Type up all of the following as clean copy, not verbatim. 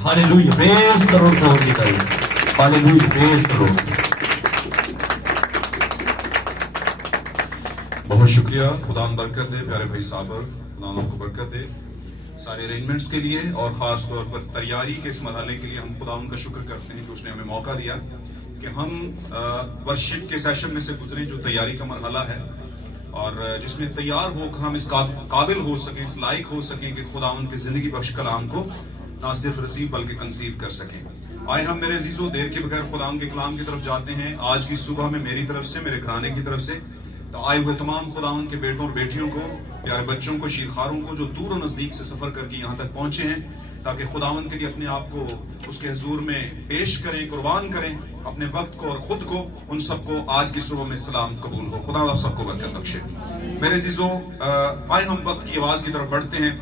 Hallelujah, praise the Lord for the time. Hallelujah, praise the Lord. बहुत शुक्रिया। खुदा बरकत दे प्यारे भाई साहब, खुदा आपको बरकत दे सारे अरेंजमेंट्स के लिए और खास तौर पर तैयारी के इस मरहले के लिए हम खुदा उनका शुक्र करते हैं कि उसने हमें मौका दिया कि हम वर्शिप के सेशन में से गुजरे, जो तैयारी का मरहला है और जिसमें तैयार होकर हम इस काबिल हो सकें, इस लायक हो सकें कि खुदा उनकी जिंदगी बख्श कलाम को ना सिर्फ रसीव बल्कि कंसीव कर सकें। आए हम मेरे अजीजों देर के बगैर खुदा के कलाम की तरफ जाते हैं। आज की सुबह में मेरी तरफ से, मेरे घराने की तरफ से, तो आए हुए तमाम खुदावन के बेटों और बेटियों को, प्यारे बच्चों को, शीरखारों को जो दूर और नजदीक से सफर करके यहाँ तक पहुंचे हैं ताकि खुदावन के लिए अपने आप को उसके हुजूर में पेश करें, कुर्बान करें, अपने वक्त को और खुद को, उन सबको आज की सुबह में सलाम कबूल हो। खुदा आप सबको बरकत बख्शे। मेरे अजीजों, आए हम वक्त की आवाज की तरफ बढ़ते हैं,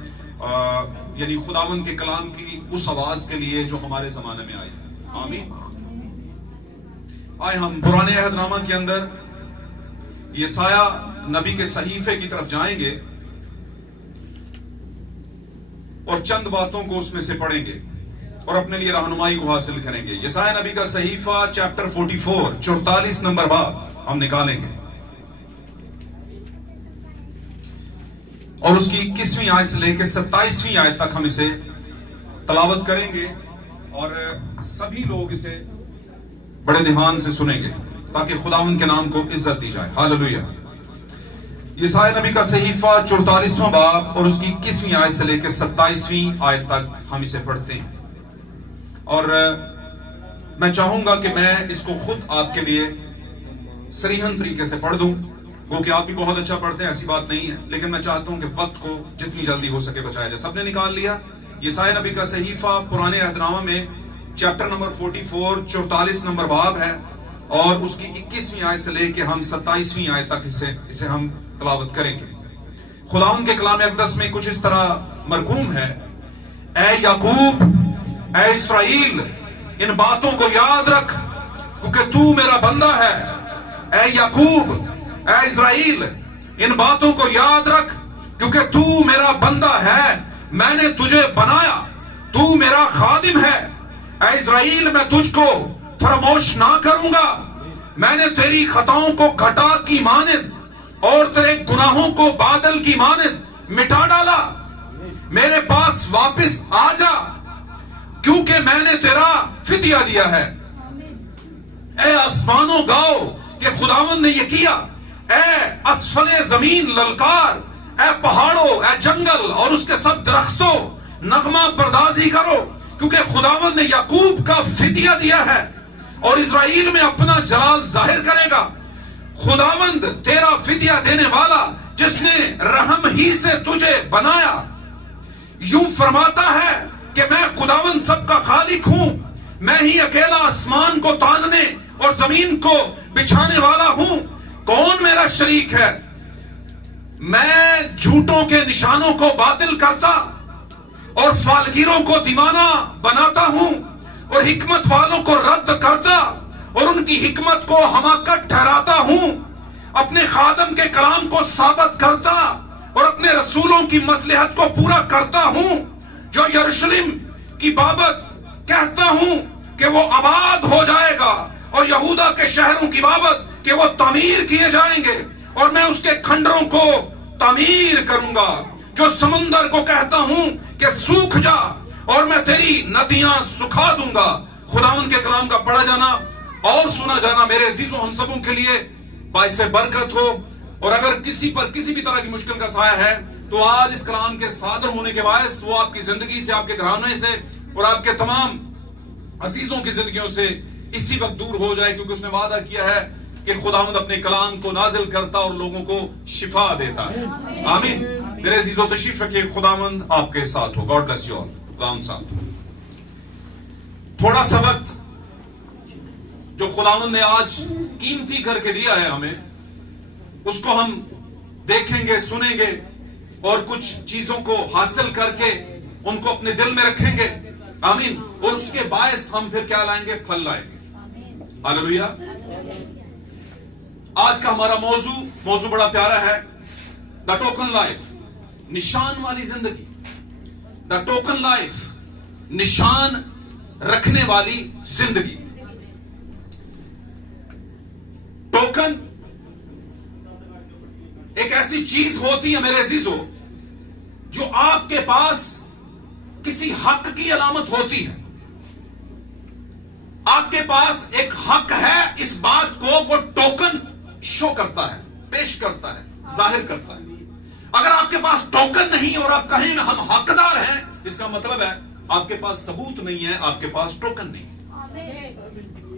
यानी खुदावन के कलाम की उस आवाज के लिए जो हमारे जमाने में आई। आमीन। आए हम पुराने अहदनामा के अंदर यसाया नबी के सहीफे की तरफ जाएंगे और चंद बातों को उसमें से पढ़ेंगे और अपने लिए रहनुमाई को हासिल करेंगे। यसाया नबी का सहीफा चैप्टर 44 44 नंबर बाब हम निकालेंगे और उसकी 21वीं आयत से लेकर 27वीं आयत तक हम इसे तलावत करेंगे और सभी लोग इसे बड़े ध्यान से सुनेंगे ताकि खुदावंद के नाम को इज्जत दी जाए। हालेलुया। यसाया नबी का सहीफा 44वां बाब और उसकी 21वीं आयत से लेकर 27वीं आयत तक हम इसे पढ़ते हैं और मैं चाहूंगा कि मैं इसको खुद आपके लिए सरीहन तरीके से पढ़ दूं। वो कि आप भी बहुत अच्छा पढ़ते हैं, ऐसी बात नहीं है, लेकिन मैं चाहता हूं कि वक्त को जितनी जल्दी हो सके बचाया जाए। सबने निकाल लिया यसाया नबी का सहीफा पुराने अहदनामा में चैप्टर नंबर 44 44 नंबर बाब है और उसकी 21वीं आयत से लेके हम 27वीं आयत तक इसे हम तलावत करेंगे। खुदावंद के कलाम अक़दस में कुछ इस तरह मरकूम है, ए याकूब, ए इस्राएल, इन बातों को याद रख क्योंकि तू मेरा बंदा है। ए याकूब, ए इस्राएल, इन बातों को याद रख क्योंकि तू मेरा बंदा है। मैंने तुझे बनाया, तू मेरा खादिम है। ए इस्राएल, मैं तुझको फरामोश ना करूंगा। मैंने तेरी खताओं को घटा की मानिद और तेरे गुनाहों को बादल की मानिद मिटा डाला। मेरे पास वापस आ जा क्योंकि मैंने तेरा फिदिया दिया है। ए आसमानों गाओ कि खुदावंद ने ये किया। ए असफले जमीन ललकार, ए पहाड़ों, ए जंगल और उसके सब दरख्तों नगमा बर्दाजी करो क्योंकि खुदावंद ने याकूब का फिदिया दिया है और इस्राएल में अपना जलाल जाहिर करेगा। खुदावंद तेरा फिदिया देने वाला जिसने रहम ही से तुझे बनाया यूं फरमाता है कि मैं खुदावंद सबका खालिक हूं। मैं ही अकेला आसमान को तानने और जमीन को बिछाने वाला हूं। कौन मेरा शरीक है? मैं झूठों के निशानों को बातिल करता और फालगीरों को दीवाना बनाता हूं और हिकमत वालों को रद्द करता और उनकी हिकमत को हमाकत ठहराता हूं। अपने खादम के कलाम को साबित करता और अपने रसूलों की मसलहत को पूरा करता हूं। जो यरूशलेम की बाबत कहता हूं कि वो आबाद हो जाएगा और यहूदा के शहरों की बाबत कि वो तामीर किए जाएंगे और मैं उसके खंडरों को तामीर करूंगा। जो समुंदर को कहता हूं कि सूख जा और मैं तेरी नदियां सुखा दूंगा। खुदावंद के कलाम का पढ़ा जाना और सुना जाना मेरे अजीजों हम सबों के लिए बाइसे बरकत हो और अगर किसी पर किसी भी तरह की मुश्किल का साया है तो आज इस कलाम के सादर होने के बायस वो आपकी जिंदगी से, आपके घराने से और आपके तमाम अजीजों की जिंदगियों से इसी वक्त दूर हो जाए क्योंकि उसने वादा किया है कि खुदावंद अपने कलाम को नाजिल करता और लोगों को शिफा देता है। आमीन। मेरे अजीजों तशरीफ रखिए। खुदावंद आपके साथ हो। God bless you all. खुदावंद साथ हो। थोड़ा सा वक्त जो खुदावंद ने आज कीमती करके दिया है हमें, उसको हम देखेंगे, सुनेंगे और कुछ चीजों को हासिल करके उनको अपने दिल में रखेंगे। आमीन। और उसके बायस हम फिर क्या लाएंगे? फल लाएंगे। हालेलुया। आज का हमारा मौजू बड़ा प्यारा है, द टोकन लाइफ, निशान वाली जिंदगी। द टोकन लाइफ, निशान रखने वाली जिंदगी। टोकन एक ऐसी चीज होती है मेरे अजीजों, जो आपके पास किसी हक की अलामत होती है। आपके पास एक हक है, इस बात को वो टोकन शो करता है, पेश करता है, जाहिर करता है। अगर आपके पास टोकन नहीं और आप कहें ना हम हकदार हैं, इसका मतलब है आपके पास सबूत नहीं है, आपके पास टोकन नहीं।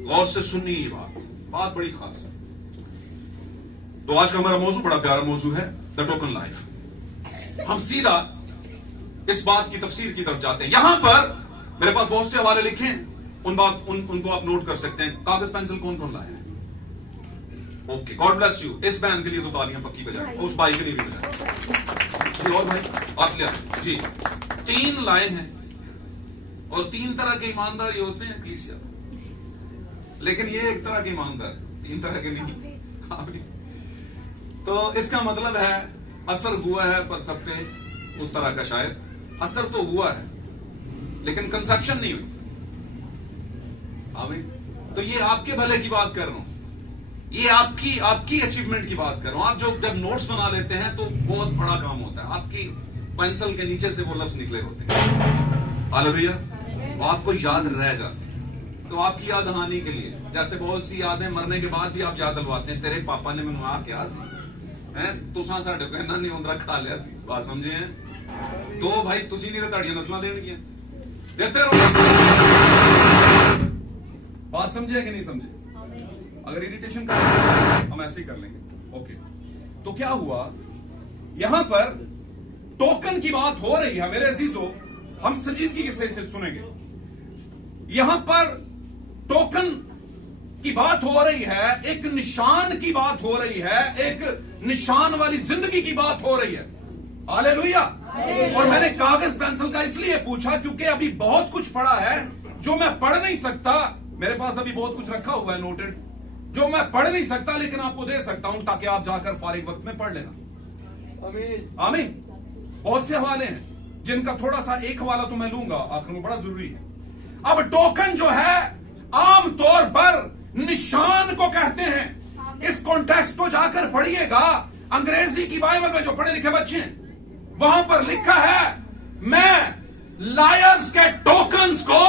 गौर से सुनिए, ये बात बड़ी खास है। तो आज का हमारा मौजू बड़ा प्यारा मौजू है, द टोकन लाइफ। हम सीधा इस बात की तफसीर की तरफ जाते हैं। यहां पर मेरे पास बहुत से हवाले लिखे हैं, उनको आप नोट कर सकते हैं। कागज पेंसिल कौन कौन लाया है? Okay, God bless you. इस बैन के लिए तो तालियां पक्की बजाएं, उस भाई के लिए भी बजाएं। और भाई आप ले आए जी। 3 लाए हैं और 3 तरह के ईमानदार ये होते हैं कलीसिया, लेकिन ये एक तरह के ईमानदार, 3 तरह के नहीं। तो इसका मतलब है असर हुआ है, पर सब पे उस तरह का शायद असर तो हुआ है, लेकिन कंसेप्शन नहीं हुई। आमीन। तो ये आपके भले की बात कर रहा हूं, ये आपकी अचीवमेंट की बात कर रहा हूं। आप जब नोट्स बना लेते हैं तो बहुत बड़ा काम होता है, आपकी पेंसिल के नीचे से वो लफ्ज निकले होते हैं, हालेलुया, वो आपको याद रह जाते हैं। तो आपकी याद दहानी के लिए, जैसे बहुत सी यादें मरने के बाद भी आप याद दिलवाते हैं, तेरे पापा ने मैनू आ क्या तुसा साडे को इन्ना नहीं उंदरा खा लिया सी, बात समझे हैं? तो भाई तुसी नहीं तो ताड़ियां नस्लां देणगियां, देते रहो। बात समझे कि नहीं समझे? अगर इरिटेशन करेंगे हम ऐसे ही कर लेंगे। ओके, तो क्या हुआ, यहां पर टोकन की बात हो रही है मेरे अजीजों, हम संजीदगी से इसे सुनेंगे। यहां पर टोकन की बात हो रही है, एक निशान की बात हो रही है, एक निशान वाली जिंदगी की बात हो रही है। हालेलुया। और मैंने कागज पेंसिल का इसलिए पूछा क्योंकि अभी बहुत कुछ पढ़ा है जो मैं पढ़ नहीं सकता। मेरे पास अभी बहुत कुछ रखा हुआ है नोटेड, जो मैं पढ़ नहीं सकता, लेकिन आपको दे सकता हूं ताकि आप जाकर फारिग वक्त में पढ़ लेना। आमीन आमीन। बहुत से हवाले हैं जिनका थोड़ा सा एक हवाला तो मैं लूंगा आखिर में, बड़ा जरूरी है। अब टोकन जो है आमतौर पर निशान को कहते हैं। इस कॉन्टेक्स्ट को जाकर पढ़िएगा, अंग्रेजी की बाइबल में जो पढ़े लिखे बच्चे हैं, वहां पर लिखा है मैं लायर्स के टोकन्स को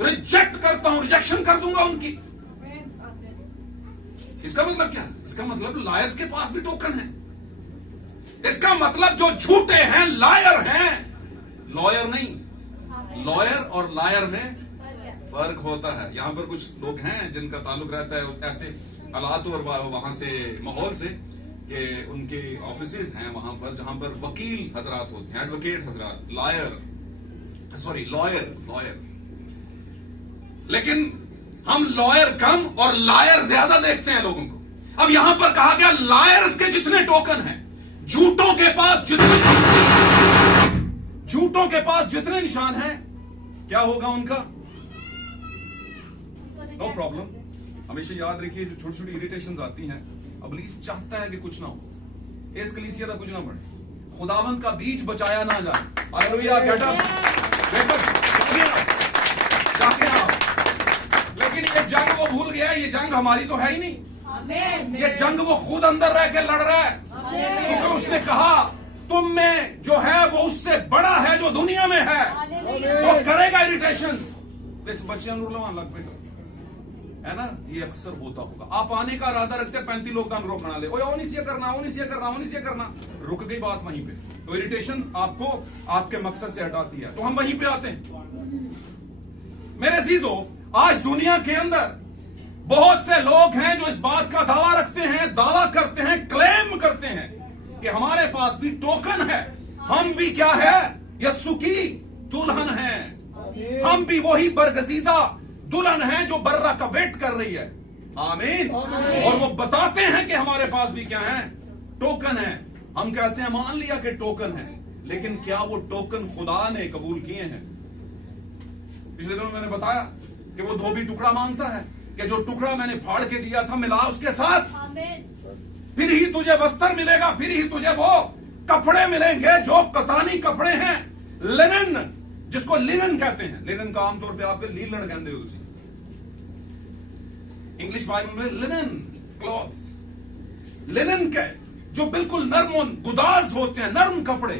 रिजेक्ट करता हूं, रिजेक्शन कर दूंगा उनकी। इसका मतलब क्या? इसका मतलब लायर्स के पास भी टोकन है। इसका मतलब जो झूठे हैं लायर हैं, लॉयर नहीं। लॉयर और लायर में फर्क होता है। यहां पर कुछ लोग हैं जिनका ताल्लुक रहता है ऐसे हालात और वहां से माहौल से कि उनके ऑफिसेज हैं वहां पर जहां पर वकील हजरात होते हैं, एडवोकेट हजरात, लॉयर। लेकिन हम लॉयर कम और लायर ज्यादा देखते हैं लोगों को। अब यहां पर कहा गया लायर्स के जितने टोकन हैं, झूठों के पास जितने निशान हैं, क्या होगा उनका? No problem. हमेशा याद रखिए जो छोटी छोटी इरिटेशंस आती हैं, इब्लीस चाहता है कि कुछ ना हो, इस कलीसिया का कुछ ना बढ़े, खुदावंद का बीज बचाया ना जाए। हालेलुया। जाके आओ। लेकिन ये जंग वो भूल गया, ये जंग हमारी तो है ही नहीं। ये जंग वो खुद अंदर रह के लड़ रहा है, क्योंकि उसने कहा तुम में जो है वो उससे बड़ा है जो दुनिया में है। वो करेगा इरिटेशंस। बच्चियां लग पे है ना, ये अक्सर होता होगा। आप आने का इरादा रखते हैं, 35 लोग का अनुरोध बना ले, ओ नहीं करना, रुक गई बात वहीं पे। तो इरिटेशंस आपको आपके मकसद से हटाती है। तो हम वहीं पे आते हैं। मेरे अजीजों, आज दुनिया के अंदर बहुत से लोग हैं जो इस बात का दावा रखते हैं, दावा करते हैं, क्लेम करते हैं कि हमारे पास भी टोकन है, हम भी क्या है, यस्सु की दुल्हन है, हम भी वही बरगजीदा दुल्हन है जो बर्रा का वेट कर रही है। आमीन। और वो बताते हैं कि हमारे पास भी क्या है, टोकन है। हम कहते हैं मान लिया कि टोकन है, लेकिन क्या वो टोकन खुदा ने कबूल किए हैं? पिछले दिनों मैंने बताया कि वो धोबी टुकड़ा मांगता है कि जो टुकड़ा मैंने फाड़ के दिया था मिला उसके साथ, फिर ही तुझे वस्त्र मिलेगा, फिर ही तुझे वो कपड़े मिलेंगे जो कतानी कपड़े हैं, लिनन जिसको लिनन कहते हैं। लिनन का आमतौर पे आपके लीलन कहते हो तुसी इंग्लिश बाइबल में लिनन क्लॉथ्स, लिनन के जो बिल्कुल नर्म और गुदाज होते हैं, नर्म कपड़े,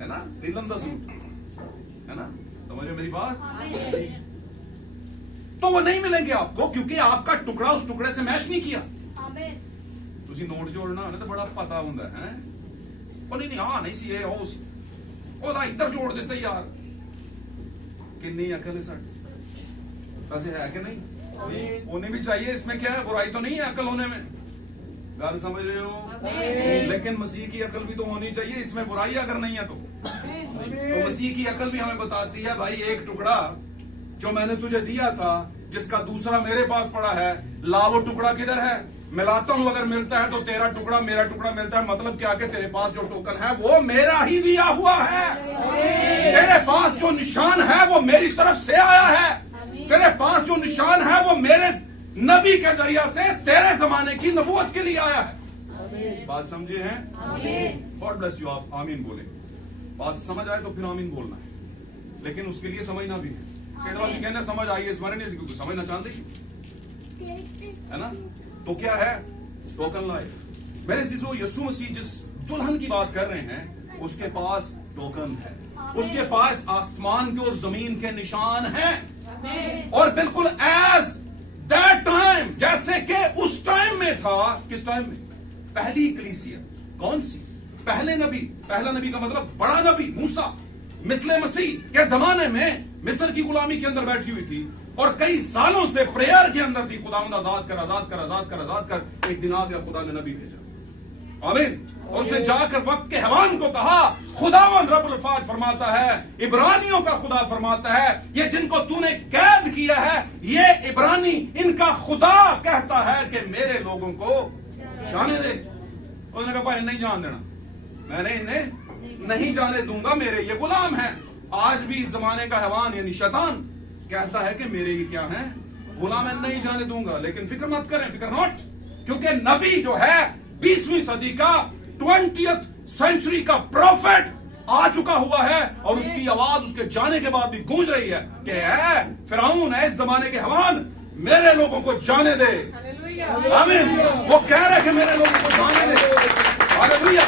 है ना, लीलन दा सूट, है ना, समझ रहे मेरी बात? तो वो नहीं मिलेंगे आपको, क्योंकि आपका टुकड़ा उस टुकड़े से मैच नहीं किया। तुसी नोट जोड़ना है तो बड़ा पता होता है, ਉਹ ਨਹੀਂ ਹਾਂ ਨਹੀਂ ਸੀ ਇਹ ਉਹ ਸੀ ਉਹਦਾ ਇੱਧਰ ਜੋੜ ਦਿੱਤਾ ਯਾਰ। कितनी अकल है साड़ी, वैसे है कि नहीं? होनी भी चाहिए, इसमें क्या है, बुराई तो नहीं है अकल होने में, गल समझ रहे हो? लेकिन मसीह की अकल भी तो होनी चाहिए, इसमें बुराई अगर नहीं है तो मसीह की अकल भी हमें बताती है भाई एक टुकड़ा जो मैंने तुझे दिया था, जिसका दूसरा मेरे पास पड़ा है, ला वो टुकड़ा किधर है, मिलाता हूं, अगर मिलता है तो तेरा टुकड़ा मेरा टुकड़ा मिलता है। मतलब क्या कि तेरे पास जो टोकन है वो मेरा ही दिया हुआ है, तेरे पास जो निशान है वो मेरी तरफ से आया है, तेरे पास जो निशान है वो मेरे नबी के जरिया से तेरे जमाने की नबूवत के लिए आया है। बात समझे हैं? God bless you. आप आमीन बोले, बात समझ आए तो फिर आमीन बोलना है, लेकिन उसके लिए समझना भी है। कई दफा कहना समझ आई है, स्मरण नहीं, क्योंकि समझना चाहते है ना। तो क्या है टोकन लाइफ? मेरे चीजों यीशु मसीह जिस दुल्हन की बात कर रहे हैं उसके पास टोकन है, उसके पास आसमान के और जमीन के निशान हैं, और बिल्कुल एज दैट टाइम, जैसे कि उस टाइम में था। किस टाइम में? पहली कलीसिया कौन सी? पहले नबी, पहला नबी का मतलब बड़ा नबी मूसा मिस्ले मसीह के जमाने में मिस्र की गुलामी के अंदर बैठी हुई थी और कई सालों से प्रेयर के अंदर थी, खुदावंद आजाद कर, आजाद कर, आजाद कर, आजाद कर। एक दिन आ गया, खुदा ने नबी भेजा, आमीन, और उसने जाकर वक्त के हैवान को कहा, खुदावंद रब्बुल फाज फरमाता है, इब्रानियों का खुदा फरमाता है, ये जिनको तूने कैद किया है ये इब्रानी, इनका खुदा कहता है कि मेरे लोगों को जाने दे। उसने कहा भाई नहीं जान देना, मैंने इन्हें नहीं जाने दूंगा, मेरे ये गुलाम है। आज भी इस जमाने का हैवान यानी शैतान कहता है कि मेरे ये क्या है, गुलाम है, नहीं जाने दूंगा। लेकिन फिक्र मत करें, फिक्र नॉट, क्योंकि नबी जो है 20वीं सदी का 20th सेंचुरी का प्रॉफिट आ चुका हुआ है, और उसकी आवाज उसके जाने के बाद भी गूंज रही है कि है फिरौन है इस जमाने के हैवान, मेरे लोगों को जाने दे। आमीन। वो कह रहे कि मेरे लोगों को जाने दे। Hallelujah,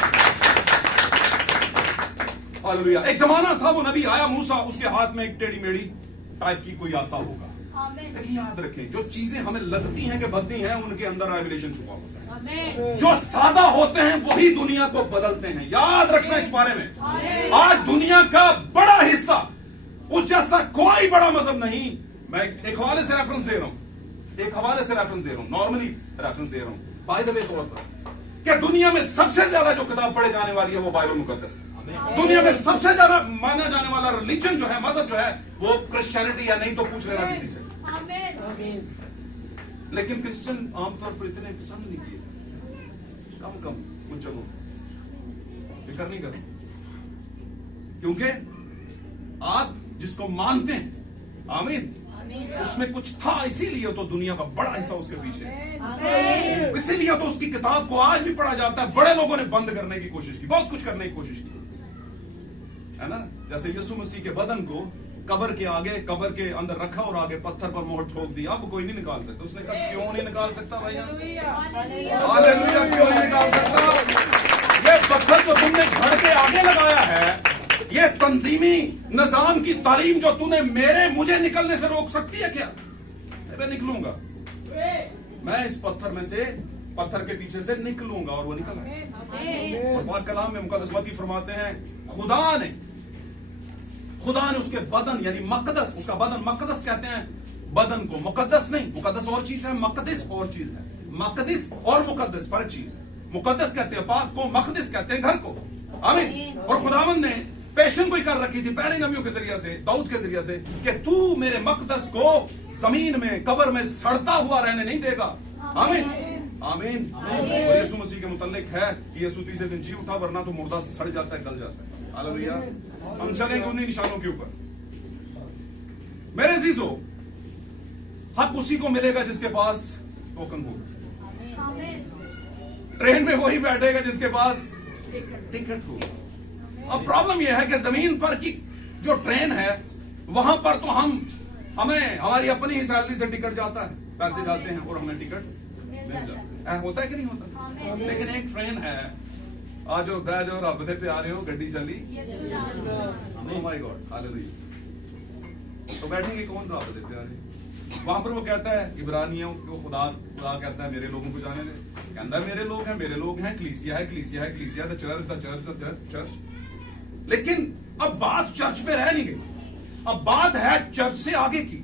hallelujah. एक जमाना था वो नबी आया मूसा, उसके हाथ में एक टेढ़ी मेढ़ी टाइप की कोई आसा होगा, लेकिन याद रखें जो चीजें हमें लगती हैं कि बदली हैं उनके अंदर रेवलेशन छुपा होता है। जो सादा होते हैं वही दुनिया को बदलते हैं, याद रखना इस बारे में। आज दुनिया का बड़ा हिस्सा, उस जैसा कोई बड़ा मजहब नहीं। मैं एक हवाले से रेफरेंस दे रहा हूं, नॉर्मली रेफरेंस दे रहा हूं, बाय द वे तौर पर, कि दुनिया में सबसे ज्यादा जो किताब पढ़े जाने वाली है वो बाइबल मुकद्दस है। दुनिया में सबसे ज्यादा माना जाने वाला रिलीजन जो है, मजहब जो है, वो क्रिश्चियनिटी, या नहीं तो पूछ लेना किसी से। लेकिन क्रिश्चियन आमतौर पर इतने पसंद नहीं किए, कम कुछ जगहों, फिक्र नहीं करो, क्योंकि आप जिसको मानते हैं, आमीन, उसमें कुछ था, इसीलिए तो दुनिया का बड़ा हिस्सा उसके पीछे, इसीलिए तो उसकी किताब को आज भी पढ़ा जाता है। बड़े लोगों ने बंद करने की कोशिश की, बहुत कुछ करने की कोशिश की, है ना। जैसे यीशु मसीह के बदन को कब्र के आगे, कब्र के अंदर रखा और आगे पत्थर पर मोहर ठोक दी, अब कोई नहीं निकाल सकता। उसने कहा क्यों नहीं निकाल सकता भैया? हालेलुया, क्यों नहीं निकाल सकता? ये पत्थर जो तुमने घर के आगे लगाया है, ये तंजीमी निजाम की तालीम जो तूने मुझे निकलने से रोक सकती है क्या? मैं निकलूंगा, मैं इस पत्थर में से, पत्थर के पीछे से निकलूंगा, और वो निकला। और पाक कलाम में मुकद्दस मती फरमाते हैं, खुदा ने उसके बदन यानी मकदस, उसका बदन मकदस कहते हैं बदन को, मुकद्दस नहीं, मुकद्दस और चीज है, मकदस और चीज है। मकदस और मुकद्दस फर्क चीज है। मुकद्दस कहते हैं पाक को, मकदस कहते हैं घर को, आमीन। और खुदावंद ने पेशन कोई कर रखी थी पहले नबियों के जरिए से, दाऊद के जरिए से, कि तू मेरे मकदस को जमीन में, कब्र में सड़ता हुआ रहने नहीं देगा, आमीन, आमीन। और यीशु मसीह के मुतल्लिक है कि यीशु तीसरे दिन जी उठा, वरना तो मुर्दा सड़ जाता है, गल जाता है। हालेलुया। हम चलेंगे उन्हीं निशानों के ऊपर। मेरे अजीजों, हक उसी को मिलेगा जिसके पास टोकन होगा। ट्रेन में वही बैठेगा जिसके पास टिकट होगा। अब प्रॉब्लम यह है कि जमीन पर की जो ट्रेन है वहां पर तो हमें हमारी अपनी ही सैलरी से टिकट जाता है, पैसे जाते हैं और हमें टिकट मिल जाता है। होता है कि नहीं होता? लेकिन एक ट्रेन है, आज बैज और रब दे प्यारे हो गड्डी चली, ओह माय गॉड हालेलुया। तो बैठेंगे कौन रब दे प्यारे? वहां पर वो कहता है इब्रानियों को खुदा कहता है मेरे लोगों को जाने दे, कहता है मेरे लोग हैं, कलीसिया है, द चर्च। लेकिन अब बात चर्च पे रह नहीं गई, अब बात है चर्च से आगे की।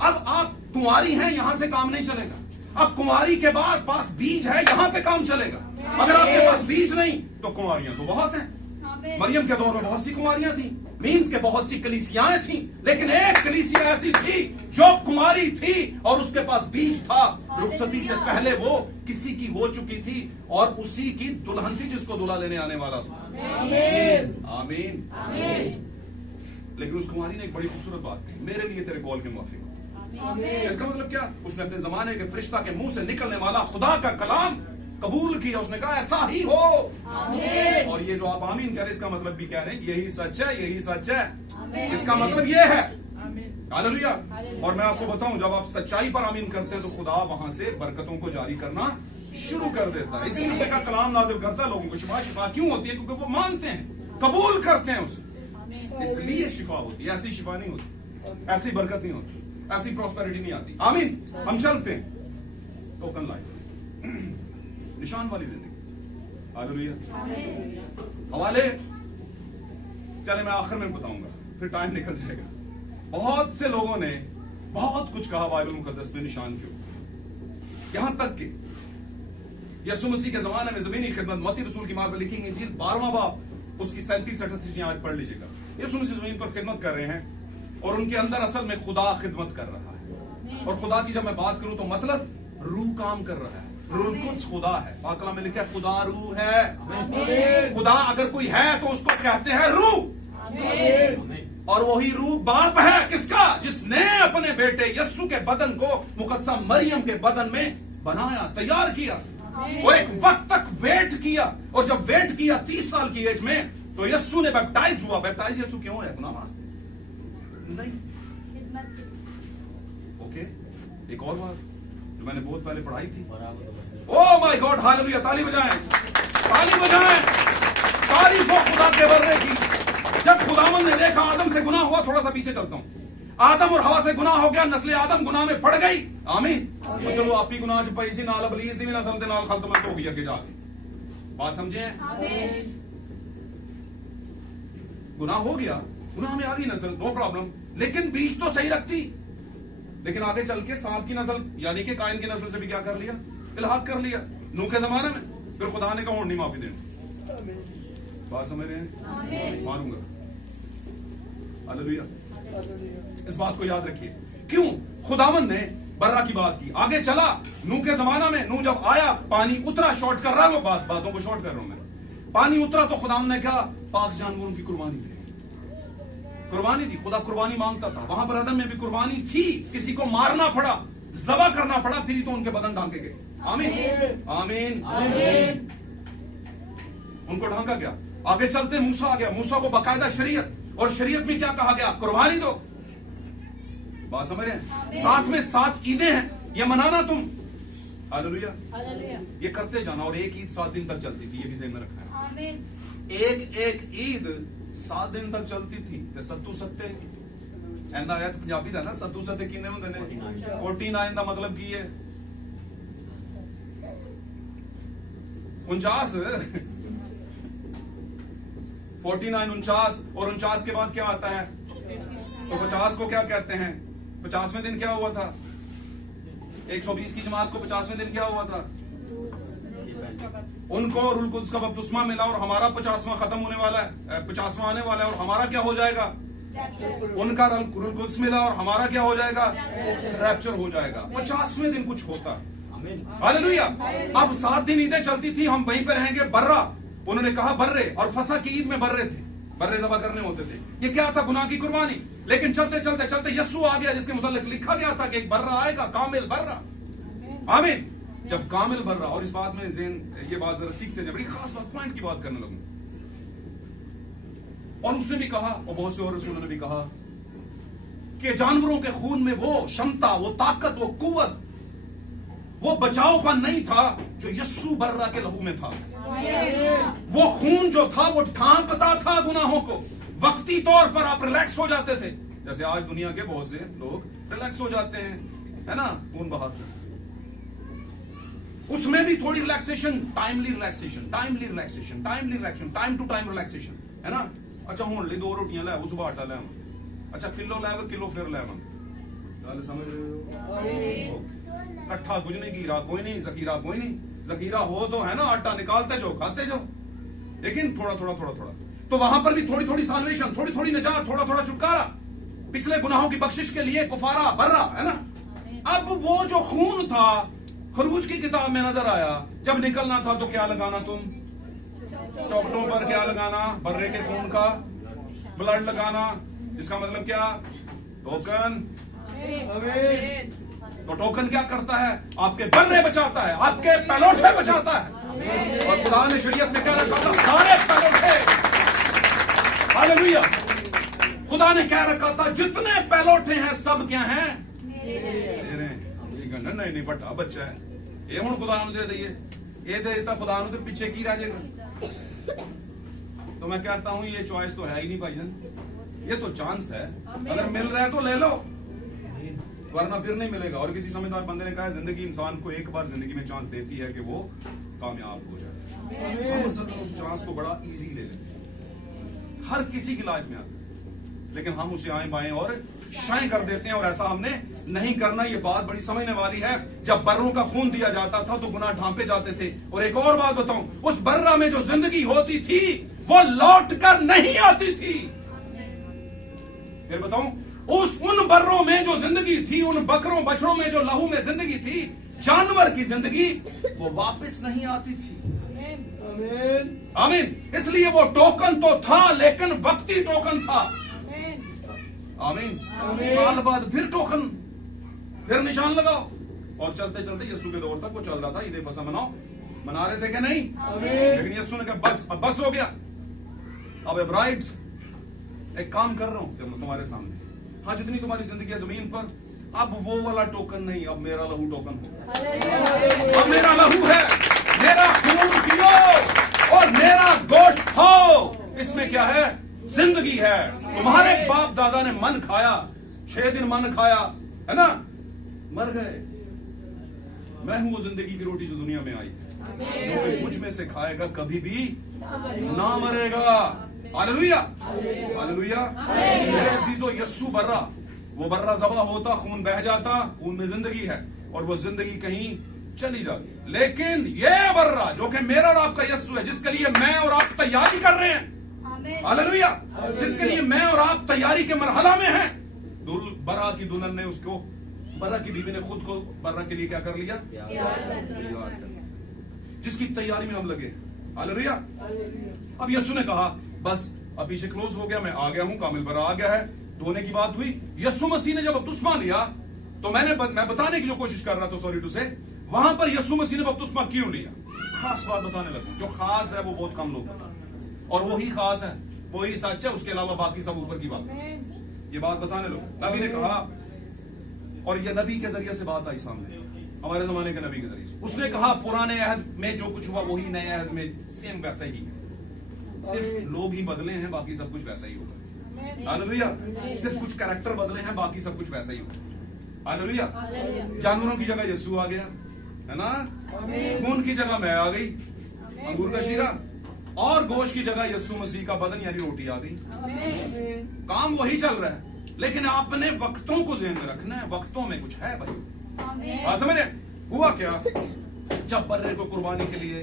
अब आप कुंवारी हैं, यहां से काम नहीं चलेगा। अब कुंवारी के बाद पास बीज है, यहां पे काम चलेगा। अगर आपके पास बीज नहीं तो कुंवारियां तो बहुत हैं। मरियम के दौर में बहुत सी कुंवारियां थी, मीन्स के बहुत सी कलीसियाएं थी, लेकिन एक कलीसिया ऐसी थी जो कुंवारी थी और उसके पास बीज था। रुखसती से पहले वो किसी की हो चुकी थी और उसी की दुल्हन थी जिसको दूल्हा लेने आने वाला था। आमीन। लेकिन उस कुंवारी ने एक बड़ी खूबसूरत बात कही, मेरे लिए तेरे कॉल के मुआफिक हो। इसका मतलब क्या? उसने अपने जमाने के फरिश्ता के मुंह से निकलने वाला खुदा का कलाम कबूल किया। उसने कहा ऐसा ही हो। और ये जो आप आमीन कह रहे, इसका मतलब भी कह रहे हैं यही सच है, यही सच है। इसका मतलब ये है। हालेलुया। और मैं आपको बताऊं, जब आप सच्चाई पर आमीन करते हैं तो खुदा वहां से बरकतों को जारी करना शुरू कर देता है। इसलिए उसने कहा कलाम नाज़िल करता है लोगों को। शिफा क्यों होती है? क्योंकि वो मानते हैं, कबूल करते हैं उसे, इसलिए शिफा होती है। ऐसी शिफा नहीं होती, ऐसी बरकत नहीं होती, ऐसी प्रॉस्पेरिटी नहीं आती। आमीन। हम चलते हैं टोकन लाइफ, निशान वाली जिंदगी। हालेलुया। हवाले चले मैं आखिर में बताऊंगा, फिर टाइम निकल जाएगा। बहुत से लोगों ने बहुत कुछ कहा बाइबल मुकद्दस में निशान के ऊपर, यहां तक कि यीशु मसीह के जमाने में जमीनी खिदमत मत्ती रसूल की मार्फत लिखी इंजील 12वां बाब उसकी 37-38 आज पढ़ लीजिएगा। यीशु मसीह जमीन पर खिदमत कर रहे हैं और उनके अंदर असल में खुदा खिदमत कर रहा है। और खुदा की जब मैं बात करूं तो मतलब रूह काम कर रहा है। रूह कुछ खुदा है। पाकला में लिखा है खुदा रूह है। खुदा अगर कोई है तो उसको कहते हैं रूह। और वही रूह बाप है किसका? जिसने अपने बेटे यस्सु के बदन को मुकद्दसा मरियम के बदन में बनाया, तैयार किया। वो एक वक्त तक वेट किया और जब वेट किया 30 साल की एज में तो यस्सु ने बैप्टाइज हुआ। बैप्टाइज यस्सु क्यों है? गुनाह वास्ते नहीं। ओके, एक और बात जो मैंने बहुत पहले पढ़ाई थी। Oh my God hallelujah. ताली बजाएं, ताली बजाएं, तारीफ हो खुदा के बर्रे की। जब खुदावन ने देखा आदम से गुनाह हुआ, थोड़ा सा पीछे चलता हूं, आदम और हवा से गुनाह हो गया, नस्ल आदम गुनाह में पड़ गई। आमीन। चलो आप ही गुनाह च पई सी, नाल अबलीस दी भी नस्ल दे नाल खत्म हो गई अगे जाके। बात समझे? गुनाह हो गया, गुनाह में आ गई नस्ल, नो प्रॉब्लम, लेकिन बीज तो सही रखती। लेकिन आगे चल के सांप की नस्ल यानी कि कायन की नस्ल से भी क्या कर लिया? इल्हाक कर लिया नूह के जमाने में। फिर खुदा ने कहा नहीं माफी देनी। बात समझ रहे हैं? मानूंगा। हालेलुया। इस बात को याद रखिए। क्यों? खुदावन ने बर्रा की बात की, आगे चला। नूह के जमाना में नूह जब आया, पानी उतरा, शॉर्ट कर रहा हूं, बातों को शॉर्ट कर रहा हूं मैं। पानी उतरा तो खुदावन ने कहा पाक जानवरों की कुर्बानी दे। कुर्बानी दी, खुदा कुर्बानी मांगता था। वहां पर अदम में भी कुर्बानी थी, किसी को मारना पड़ा, जबा करना पड़ा, फिर तो उनके बदन ढांके गए। आमीन आमीन आमीन। उनको ढांका गया। आगे चलते मूसा आ गया, मूसा को बाकायदा शरीयत, और शरीयत में क्या कहा गया? कुर्बानी दो। बात समझ रहे हैं? साथ में 7 ईदें हैं, ये मनाना तुम। हालेलुया। ये करते जाना। और एक ईद 7 दिन तक चलती थी, ये भी ज़हन में रखना है। एक ईद 7 दिन तक चलती थी। ते सत्तू सत्ते ऐना आया तो पंजाबी का ना, सत्तू सत्ते किन्ने होंदे ने? 49 का मतलब की है 49। 49 49 और 49 के बाद क्या आता है? तो 50 को क्या कहते हैं? 50वें दिन क्या हुआ था? 120 की जमात को 50वें दिन क्या हुआ था? उनको रूल कुद्स का बपतिस्मा मिला और हमारा 50वां खत्म होने वाला है, 50वां आने वाला है। और हमारा क्या हो जाएगा? उनका रूल कुद्स मिला और हमारा क्या हो जाएगा? रैप्चर हो जाएगा। 50वें दिन कुछ होता है। हालेलुया। अब 7 दिन ईदें चलती थी, हम वहीं पे रहेंगे। बर्रा, उन्होंने कहा बर्रे, और फसा की ईद में बर्रे थे, बर्रे ज़बह करने होते थे। ये क्या था? गुनाह की कुर्बानी। लेकिन चलते चलते चलते यस्सु आ गया, जिसके मुतालिक लिखा गया था कि एक बर्रा आएगा, कामिल बर्रा। आमीन। जब कामिल बर्रा, और इस बात में ये बात जरा सीखते हैं, बड़ी खास बात, पॉइंट की बात करने लगूं। और उसने भी कहा, और बहुत से और रसूलों ने भी कहा कि जानवरों के खून में वो क्षमता, वो ताकत, वो कुव्वत, वो बचाव का नहीं था जो यस्सु बर्रा के लहू में था। वो खून जो था वो ढांकता था गुनाहों को। वक्ती तौर पर आप रिलैक्स हो जाते थे, जैसे आज दुनिया के बहुत से लोग रिलैक्स हो जाते हैं, है ना, खून बहाते। उसमें भी थोड़ी relaxation, timely relaxation, timely relaxation, timely relaxation, time to time relaxation, है ना। अच्छा हूं ले 2 रोटियां लै, सुबह आटा लै, अच्छा किलो लै, किलो फिर लै, गल समझ रहे हो। कट्ठा कुछ नहीं, कीरा कोई नहीं, जखीरा कोई नहीं। जखीरा हो तो है ना, आटा निकालते जाओ, खाते जाओ, लेकिन थोड़ा थोड़ा थोड़ा थोड़ा। तो वहां पर भी थोड़ी थोड़ी साल्वेशन, थोड़ी थोड़ी निजात, थोड़ा थोड़ा छुटकारा, पिछले गुनाहों की बख्शिश के लिए कुफारा बर्रा, है ना। अब वो जो खून था खरूज की किताब में नजर आया, जब निकलना था तो क्या लगाना तुम? चौखटों पर क्या लगाना? बर्रे के खून का ब्लड लगाना। इसका मतलब क्या? टोकन। तो टोकन क्या करता है? आपके बर्रे बचाता है, आपके पैलोठे बचाता है। और खुदा ने शरीयत में क्या रखा था? सारे पैलोठे। हालेलुया। खुदा ने क्या रखा था? जितने पैलोठे हैं सब क्या हैं? मेरे। नहीं बड़ा बच्चा है ये, हूं खुदा दे दईए, ये दे देता खुदा तो पीछे की रह जाएगा। तो मैं कहता हूं ये चॉइस तो है ही नहीं भाईजान, ये तो चांस है। अगर मिल रहा है तो ले लो, वरना फिर नहीं मिलेगा। और किसी समझदार बंदे ने कहा जिंदगी इंसान को एक बार जिंदगी में चांस देती है कि वो कामयाब हो जाए। हम असल में उस चांस को बड़ा इजी ले लेते हैं, हर किसी की लाइफ में आता है, लेकिन हम उसे आए बाएं और शाएं कर देते हैं। और ऐसा हमने नहीं करना। ये बात बड़ी समझने वाली है। जब बर्रों का खून दिया जाता था तो गुनाह ढांपे जाते थे। और एक और बात बताऊं, उस बर्रा में जो जिंदगी होती थी वो लौट कर नहीं आती थी। फिर बताऊं, उन बर्रों में जो जिंदगी थी, उन बकरों बछड़ों में जो लहू में जिंदगी थी, जानवर की जिंदगी, वो वापस नहीं आती थी। आमीन। इसलिए वो टोकन तो था, लेकिन वक्ती टोकन था। आमीन। साल बाद फिर टोकन, फिर निशान लगाओ, और चलते चलते यीशु के दौर तक वो चल रहा था। ईद फसह मनाओ, मना रहे थे कि नहीं? लेकिन यीशु ने कहा बस, अब बस हो गया। अब ब्राइड, एक काम कर रहा हूं तुम्हारे सामने, हाँ जितनी तुम्हारी जिंदगी है जमीन पर, अब वो वाला टोकन नहीं, अब मेरा लहू टोकन हो। अब मेरा लहू है, मेरा खून पियो और मेरा गोश्त खाओ। इसमें क्या है? जिंदगी है। तुम्हारे बाप दादा ने मन खाया, 6 दिन मन खाया, है ना, मर गए। मैं हूं वो जिंदगी की रोटी जो दुनिया में आई, जो मुझ में से खाएगा कभी भी ना मरेगा। Hallelujah, hallelujah. मेरे अजीजों, यस्सु बर्रा, वो बर्रा ज़बह होता, खून बह जाता, खून में जिंदगी है, और वो जिंदगी कहीं चली जाती। लेकिन ये बर्रा जो कि मेरा और आपका यस्सु है, जिसके लिए मैं और आप तैयारी कर रहे हैं, हालेलुया, जिसके लिए मैं और आप तैयारी के मरहला में हैं, बर्रा की दुल्हन ने उसको, बर्रा की बीवी ने खुद को बर्रा के लिए क्या कर लिया? जिसकी तैयारी में हम लगे। हालेलुया। अब यीशु ने कहा बस अब पीछे क्लोज हो गया, मैं आ गया हूं, कामिल बर्रा आ गया है। धोने की बात हुई। यीशु मसीह ने जब बपतिस्मा लिया, तो मैं बताने की जो कोशिश कर रहा था, सॉरी टू से, वहां पर यीशु मसीह ने बपतिस्मा क्यों लिया, खास बात बताने लगा। जो खास है वो बहुत कम लोग बताते, और वही खास है, वही सच है, उसके अलावा बाकी सब ऊपर की बात। ये बात बताने लोग। नबी ने कहा, और ये नबी के जरिए से बात आई सामने, हमारे जमाने के नबी के जरिए से। उसने कहा पुराने अहद में जो कुछ हुआ वही नए अहद में सेम वैसा ही है, सिर्फ लोग ही बदले हैं, बाकी सब कुछ वैसा ही होगा। हालेलुया। सिर्फ कुछ कैरेक्टर बदले हैं, बाकी सब कुछ वैसा ही होगा। हालेलुया। जानवरों की जगह यीशु आ गया, है ना, खून की जगह मैं आ गई, अंगूर का शीरा, और गोश्त की जगह यीशु मसीह का बदन यानी रोटी आ गई। काम वही चल रहा है, लेकिन आपने वक्तों को ज़हन में रखना है। वक्तों में कुछ है भाई। समझ रहे? हुआ क्या, जब बर्रे को कुर्बानी के लिए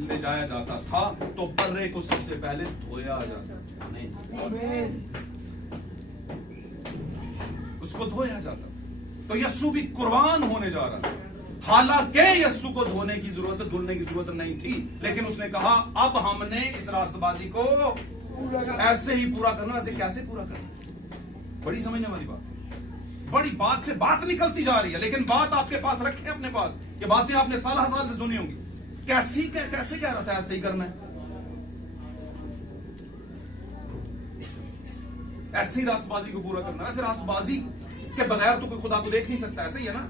ले जाया जाता था, तो बर्रे को सबसे पहले धोया जाता था, उसको धोया जाता। तो यीशु भी कुर्बान होने जा रहा है। हालांकि यीशु को धोने की जरूरत, धुलने की जरूरत नहीं थी, लेकिन उसने कहा अब हमने इस रास्तबाजी को ऐसे ही पूरा करना। ऐसे कैसे पूरा करना? बड़ी समझने वाली बात, बड़ी बात से बात निकलती जा रही है, लेकिन बात आपके पास रखें अपने पास। ये बातें आपने साल से सुनी होंगी। कैसे कह रहा था ऐसे ही करना है? ऐसी रास्तबाजी को पूरा करना। वैसे रास्तबाजी के बगैर तो कोई खुदा को देख नहीं सकता, ऐसे ही है ना।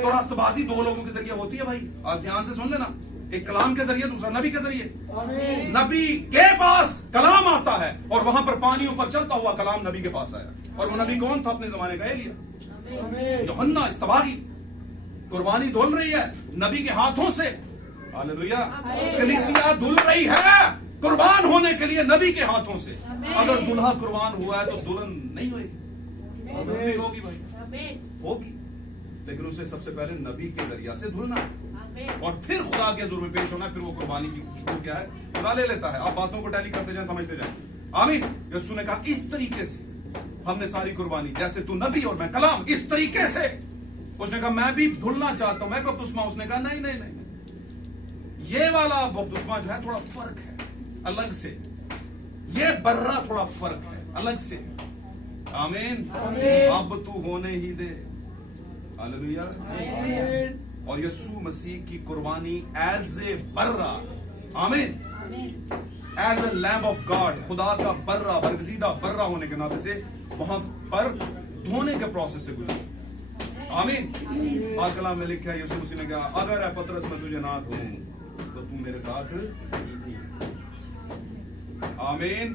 तो रास्तबाजी दो लोगों के जरिए होती है भाई, ध्यान से सुन लेना। एक कलाम के जरिए, दूसरा नबी के जरिए। नबी के पास कलाम आता है और वहां पर पानियों पर चलता हुआ कलाम नबी के पास आया। और वो नबी कौन था? अपने जमाने का एलिया। यूहन्ना इस्तबागी कुर्बानी धुल रही है नबी के हाथों से। हालेलुया। कलीसिया धुल रही है कुर्बान होने के लिए नबी के हाथों से। अगर दुल्हा कुर्बान हुआ है तो दुल्हन नहीं होगी, होगी भाई, होगी, लेकिन उसे सबसे पहले नबी के जरिया से धुलना और फिर खुदा के हुजूर में पेश होना। फिर वो कुर्बानी की खुशबू क्या है खुदा ले लेता है। आप बातों को टैली करते जाए, समझते जाए। आमीन। यीशु ने कहा इस तरीके से हमने सारी कुर्बानी, जैसे तू नबी और मैं कलाम, इस तरीके से। उसने कहा मैं भी धुलना चाहता हूं, मैं बपतिस्मा। उसने कहा नहीं नहीं नहीं, ये वाला बपतिस्मा जो है थोड़ा फर्क है, अलग से। ये बर्रा थोड़ा फर्क है, अलग से। आमीन। अब तू होने ही दे। हालेलुया। और यीशु मसीह की कुर्बानी एज ए बर्रा, आमीन, as a lamb of God, खुदा का बर्रा, बरगजीदा बर्रा होने के नाते से वहां पर धोने के प्रोसेस से गुजरे। आमीन। पाक कलाम में लिखा है, यीशु मसीह ने कहा अगर है पतरस मैं तुझे ना धोऊं तो तू मेरे साथ। आमीन।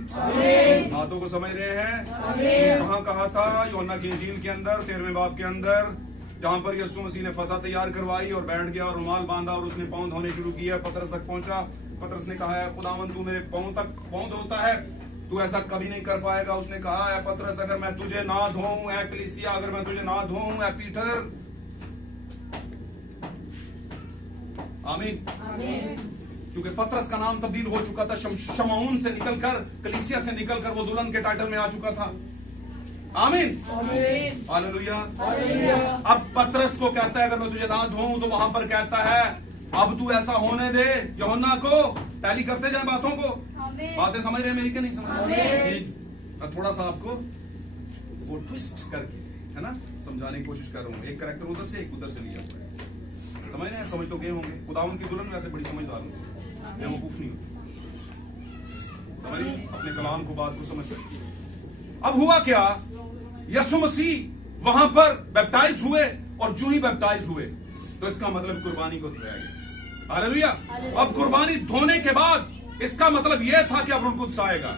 बातों को समझ रहे हैं? कहां कहा था? यूहन्ना की इंजील के अंदर 13वें बाब के अंदर, जहां पर यीशु मसीह ने फसा तैयार करवाई और बैठ गया और रुमाल बांधा और उसने पांव धोने शुरू किया। पतरस तक पहुंचा। पतरस ने कहा है खुदावंद तू मेरे पांव धोता है, तू ऐसा कभी नहीं कर पाएगा। उसने कहा है पतरस अगर मैं तुझे ना धोऊं, ए कलीसिया अगर मैं तुझे ना धोऊं, ए पीटर। आमीन। क्योंकि पतरस का नाम तब्दील हो चुका था, शमऊन से निकलकर, कलीसिया से निकलकर वो दुल्हन के टाइटल में आ चुका था। आमीन। हालेलुया। अब पतरस को कहता है अगर मैं तुझे ना धोऊं, तो वहां पर कहता है अब तू ऐसा होने दे। यूहन्ना को टैली करते जाए बातों को। बातें समझ रहे हैं मेरी कि नहीं समझ रहे? मैं थोड़ा सा आपको वो ट्विस्ट करके, है ना, समझाने की कोशिश कर रहा हूं। एक कैरेक्टर उधर से, एक उधर से लिया हुआ है। समझ रहे हैं? समझ तो गए होंगे। खुदावंद की दुल्हन वैसे बड़ी समझदार होती है, बेवकूफ नहीं होती। समझिए, अपने कलाम को, बात को समझ सकती है। अब हुआ क्या? यीशु मसीह वहां पर बैप्टाइज हुए और जो ही बैप्टाइज हुए तो इसका मतलब कुर्बानी को धोया गया। हालेलुया। अब कुर्बानी धोने के बाद इसका मतलब यह था कि अब रूह कुद्स आएगा।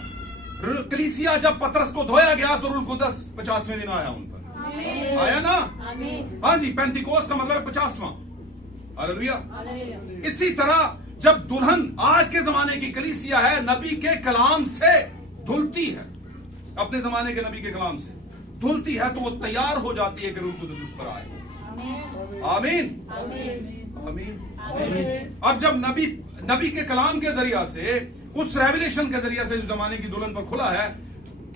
कलीसिया जब पतरस को धोया गया तो रूह कुद्स 50वें दिन आया उन पर। आया ना? हाँ जी, पेंतिकोस्त का मतलब 50वां। हालेलुया। इसी तरह जब दुल्हन आज के जमाने की कलीसिया है, नबी के कलाम से धुलती है, अपने जमाने के नबी के कलाम से धुलती है, तो वो तैयार हो जाती है कि रूह कुद्स उस पर आए। आमीन। आमीन। अब जब नबी के कलाम के जरिया से, उस रेवलेशन के जरिया से जो जमाने की दुल्हन पर खुला है,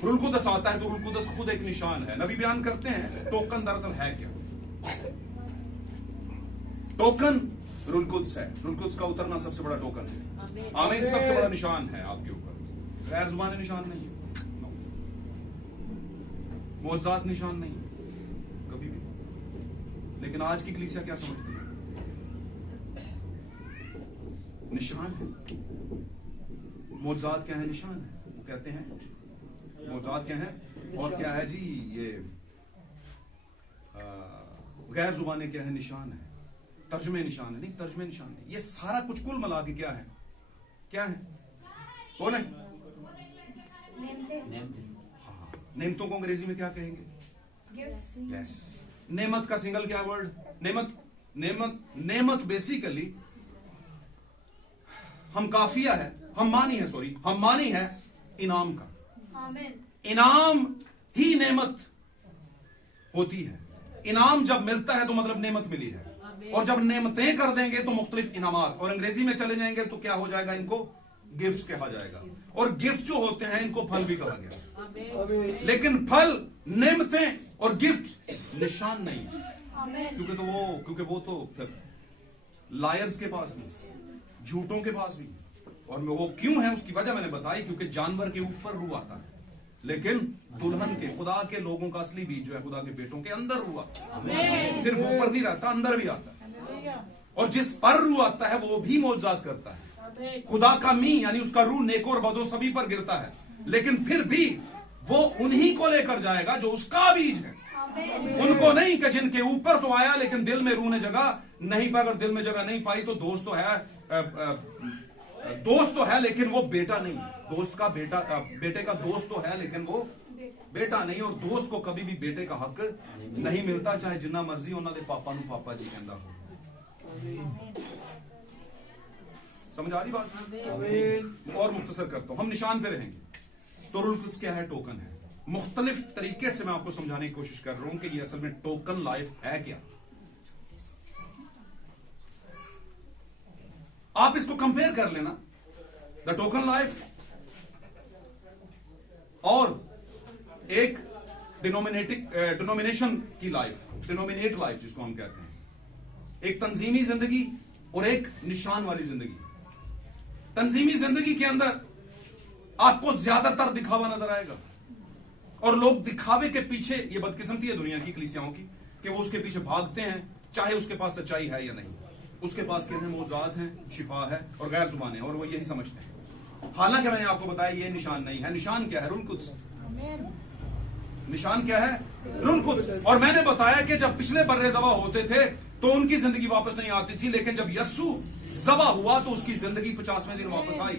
रूह कुद्स आता है, तो रूह कुद्स खुद एक निशान है। नबी बयान करते हैं टोकन दरअसल है क्या? टोकन रूह कुद्स है। रूह कुद्स का उतरना सबसे बड़ा टोकन है। आमीन। सबसे बड़ा निशान है आपके ऊपर। गैर जुबानी निशान नहीं है, मौजूद निशान नहीं कभी भी। लेकिन आज की कलीसिया क्या समझती है? निशान है। मौजूद क्या है? निशान है। वो कहते हैं मौजूद क्या है और क्या है जी? ये गैर जुबाने क्या है? निशान है। तर्जमे निशान है? नहीं, तर्जमे निशान नहीं। ये सारा कुछ कुल मिला के क्या है? क्या है? कौन है? नेमतों को अंग्रेजी में क्या कहेंगे? यस। नेमत का सिंगल क्या वर्ड? नेमत। नेमत बेसिकली हम काफिया है, हम मानी है इनाम का। इनाम ही नेमत होती है। इनाम जब मिलता है तो मतलब नेमत मिली है, और जब नेमतें कर देंगे तो मुख्तलिफ इनामात। और अंग्रेजी में चले जाएंगे तो क्या हो जाएगा? इनको गिफ्ट्स कहा जाएगा। और गिफ्ट जो होते हैं इनको फल भी कहा गया। लेकिन फल, नेमतें और गिफ्ट निशान नहीं, क्योंकि वो तो फिर लायर्स के पास भी, झूठों के पास भी। और वो क्यों है उसकी वजह मैंने बताई, क्योंकि जानवर के ऊपर रूह आता है, लेकिन दुल्हन के, खुदा के लोगों का असली बीज जो है खुदा के बेटों के अंदर रूह आता है। सिर्फ ऊपर नहीं रहता, अंदर भी आता है। और जिस पर रूह आता है वो भी मौजूद करता है। खुदा का मी यानी उसका रूह नेको और बदो सभी पर गिरता है, लेकिन फिर भी वो उन्हीं को लेकर जाएगा जो उसका बीज है, उनको नहीं कि जिनके ऊपर तो आया लेकिन दिल में रूह ने जगह नहीं पाई। अगर दिल में जगह नहीं पाई तो दोस्त तो है लेकिन वो बेटा नहीं। दोस्त का बेटा, बेटे का दोस्त तो है लेकिन वो बेटा नहीं। और दोस्त को कभी भी बेटे का हक नहीं मिलता, चाहे जिन्ना मर्जी उन्होंने पापा नू पापा जी कहता हो। समझ आ रही बात? और मुख्तसर करता हूं, हम निशान पे रहेंगे। तो रूल कुछ क्या है? टोकन है। मुख्तलिफ तरीके से मैं आपको समझाने की कोशिश कर रहा हूं कि ये असल में टोकन लाइफ है क्या। आप इसको कंपेयर कर लेना, द टोकन लाइफ और एक डिनोमिनेशन की लाइफ, डिनोमिनेट लाइफ जिसको हम कहते हैं। एक तंजीमी जिंदगी और एक निशान वाली जिंदगी। तंजीमी जिंदगी के अंदर आपको ज्यादातर दिखावा नजर आएगा और लोग दिखावे के पीछे, ये बदकिस्मती है दुनिया की कलीसियाओं की कि वो उसके पीछे भागते हैं, चाहे उसके पास सच्चाई है या नहीं। उसके पास कहते हैं मौजूद है, शिफा है और गैर जुबान है, और वो यही समझते हैं। हालांकि मैंने आपको बताया ये निशान नहीं है। निशान क्या है? Rule Quds. निशान क्या है? Rule Quds. और मैंने बताया कि जब पिछले बर्रे ज़बा होते थे तो उनकी जिंदगी वापस नहीं आती थी, लेकिन जब यस्सु ज़बा हुआ तो उसकी जिंदगी 50वें दिन वापस आई।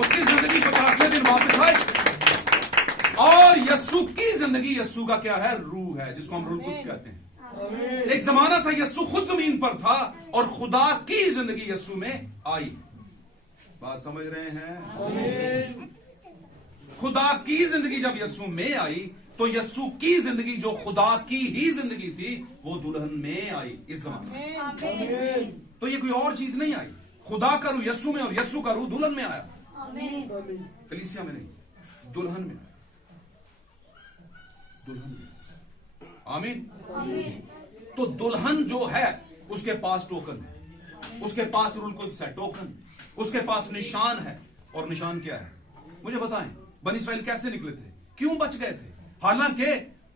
उसकी जिंदगी 50वें दिन वापस आई। और यस्सु की जिंदगी, यस्सु का क्या है? रूह है, जिसको हम रूल कुद्स कहते हैं। एक जमाना था यस्सु खुद जमीन पर था और खुदा की जिंदगी यस्सु में आई। बात समझ रहे हैं? खुदा की जिंदगी जब यस्सु में आई तो यस्सु की जिंदगी जो खुदा की ही जिंदगी थी वो दुल्हन में आई इस जमाने में। तो ये कोई और चीज नहीं आई। खुदा का रूह यस्सु में और यस्सु का रूह दुल्हन में आया। कलीसिया में नहीं, दुल्हन में आया। दुल्हन में। आमीन। तो दुल्हन जो है उसके पास टोकन है, उसके पास रूल कुद्स है, टोकन, उसके पास निशान है। और निशान क्या है? मुझे बताएं, बनी इस्राइल कैसे निकले थे, क्यों बच गए थे? हालांकि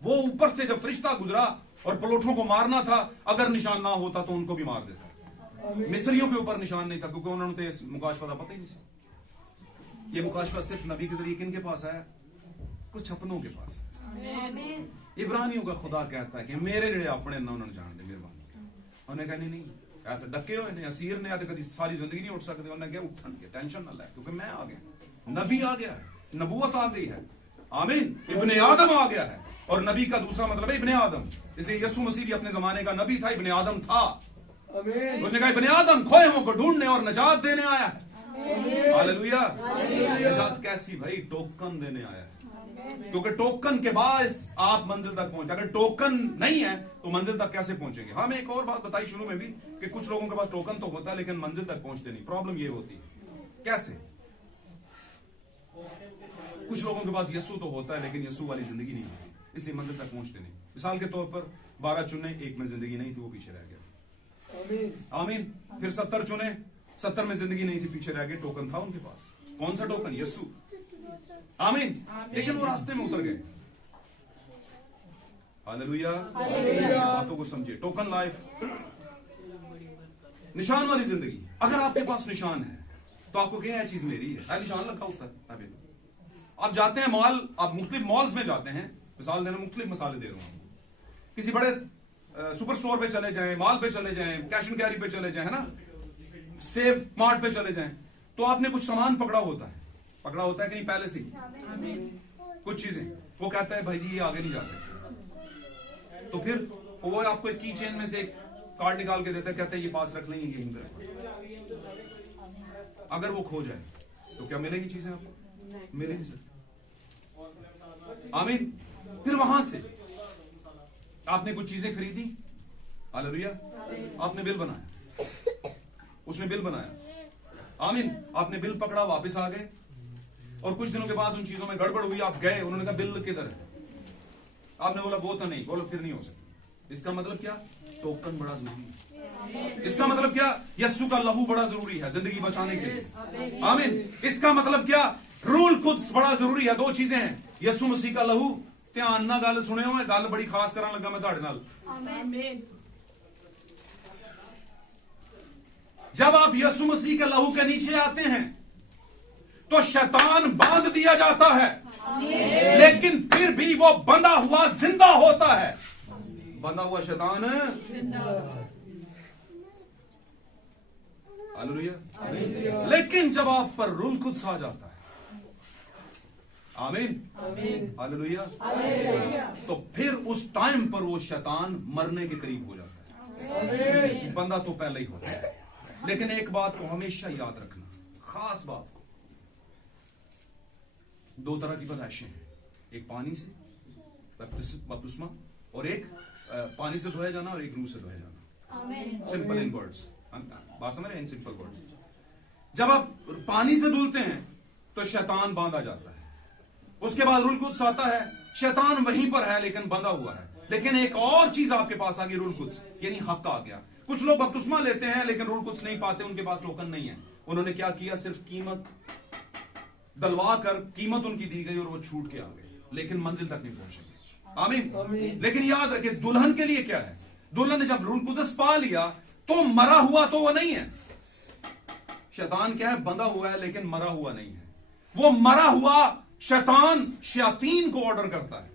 वो ऊपर से जब फरिश्ता गुजरा और पलोठों को मारना था, अगर निशान ना होता तो उनको भी मार देता। मिस्रियों के ऊपर निशान नहीं था क्योंकि उन्होंने तो इस मुकाशवा का पता ही नहीं। ये मुकाशवा सिर्फ नबी के जरिए किन के पास आया? कुछ अपनों के पास। इब्रानियों का खुदा कहता है कि मेरे जेड़े अपने ना उन्होंने जान दे मेहरबानी। उन्हें कहने नहीं या तो डके हुए ने, असीर ने, या तो कभी सारी जिंदगी नहीं उठ सकते। उन्हें क्या उठन के टेंशन ना ले क्योंकि मैं आ गया, नबी आ गया है, नबूवत आ गई है। आमीन। इब्ने आदम आ गया है और नबी का दूसरा मतलब है इब्ने आदम। इसलिए यीशु मसीह भी अपने जमाने का नबी था, इब्ने आदम था। उसने कहा इब्ने आदम खोए हुओं को ढूंढने और नजात देने आया है। हालेलुया। नजात कैसी भाई? टोकन देने आया है। क्योंकि टोकन के बाद आप मंजिल तक पहुंचे। अगर टोकन नहीं है तो मंजिल तक कैसे पहुंचेंगे? हाँ, मैं एक और बात बताई शुरू में भी कि कुछ लोगों के पास टोकन तो होता है लेकिन मंजिल तक पहुंचते नहीं। प्रॉब्लम ये होती है। कैसे? कुछ लोगों के पास यस्सु तो होता है लेकिन यस्सु वाली जिंदगी नहीं होती, इसलिए मंजिल तक पहुंचते नहीं। मिसाल के तौर पर 12 चुने, एक में जिंदगी नहीं थी, वो पीछे रह गया। आमीन। फिर 70 चुने, 70 में जिंदगी नहीं थी, पीछे रह गए। टोकन था उनके पास। कौन सा टोकन? यस्सु। आमीन। लेकिन वो रास्ते में उतर गए। हालेलुया। बातों को समझिए। टोकन लाइफ, निशान वाली जिंदगी। अगर आपके पास निशान है तो आपको क्या है? चीज मेरी है, निशान लगा ऊपर। आप जाते हैं मॉल, आप मुख्तलिफ मॉल्स में जाते हैं, मिसाल देना, मुख्तलिफ मिसालें दे रहा हूं। किसी बड़े सुपर स्टोर पे चले जाएं, मॉल पे चले जाएं, कैश एंड कैरी पे चले जाएं, है ना, सेफ मार्ट पे चले जाएं, तो आपने कुछ सामान पकड़ा होता है कि नहीं पहले से ही कुछ चीजें। वो कहता है भाई जी ये आगे नहीं जा सकते, तो फिर वो आपको एक की चेन में से एक कार्ड निकाल के देता है, कहता है ये पास रख लेंगे यहीं पर। अगर वो खो जाए तो क्या मिलेगी चीजें आपको? मिल नहीं सकती। आमीन। फिर वहां से आपने कुछ चीजें खरीदी, हालेलुया, आपने बिल बनाया, उसने बिल बनाया, आमीन, आपने बिल पकड़ा, वापस आ गए, और कुछ दिनों के बाद उन चीजों में गड़बड़ हुई, आप गए, उन्होंने कहा बिल किधर है? आपने बोला वो तो नहीं, बोलो फिर नहीं हो सकता। इसका मतलब क्या? टोकन बड़ा जरूरी है। इसका मतलब क्या? यस्सु का लहू बड़ा जरूरी है जिंदगी बचाने के लिए। आमीन। इसका मतलब क्या? रूल कुद्स बड़ा जरूरी है। दो चीजें हैं, यस्सु मसीह का लहू। ध्यान ना गल सुने हो, मैं गल बड़ी खास करन लगा मैं तुहाडे नाल। आमीन। जब आप यस्सु मसीह के लहू के नीचे आते हैं तो शैतान बांध दिया जाता है, लेकिन फिर भी वो बंधा हुआ जिंदा होता है। बंधा हुआ शैतान हालेलुया। लेकिन जब आप पर रूह कुद्स आ जाता है, आमीन हालेलुया, तो फिर उस टाइम पर वो शैतान मरने के करीब हो जाता है। बंदा तो पहले ही होता है। लेकिन एक बात को हमेशा याद रखना, खास बात, दो तरह की पैदाइशें हैं, एक पानी से बपतिस्मा और एक पानी से धोया जाना और एक रूह से धोया जाना। सिंपल इन वर्ड्स, बात समझ रहे हैं? इन सिंपल वर्ड्स, जब आप पानी से धुलते हैं तो शैतान बांधा जाता है, उसके बाद रूह कुद्स आता है, शैतान वहीं पर है लेकिन बंधा हुआ है। लेकिन एक और चीज आपके पास आ गई, रूह कुद्स, यानी हक आ गया। कुछ लोग बपतिस्मा लेते हैं लेकिन रूह कुद्स नहीं पाते, उनके पास टोकन नहीं है। उन्होंने क्या किया, सिर्फ कीमत डलवा कर कीमत उनकी दी गई और वो छूट के आ गए, लेकिन मंजिल तक नहीं पहुंचेंगे। आमीन। लेकिन याद रखें, दुल्हन के लिए क्या है? दुल्हन ने जब रूह कुद्स पा लिया तो मरा हुआ तो वो नहीं है। शैतान क्या है? बंधा हुआ है लेकिन मरा हुआ नहीं है। वो मरा हुआ शैतान शयातीन को ऑर्डर करता है,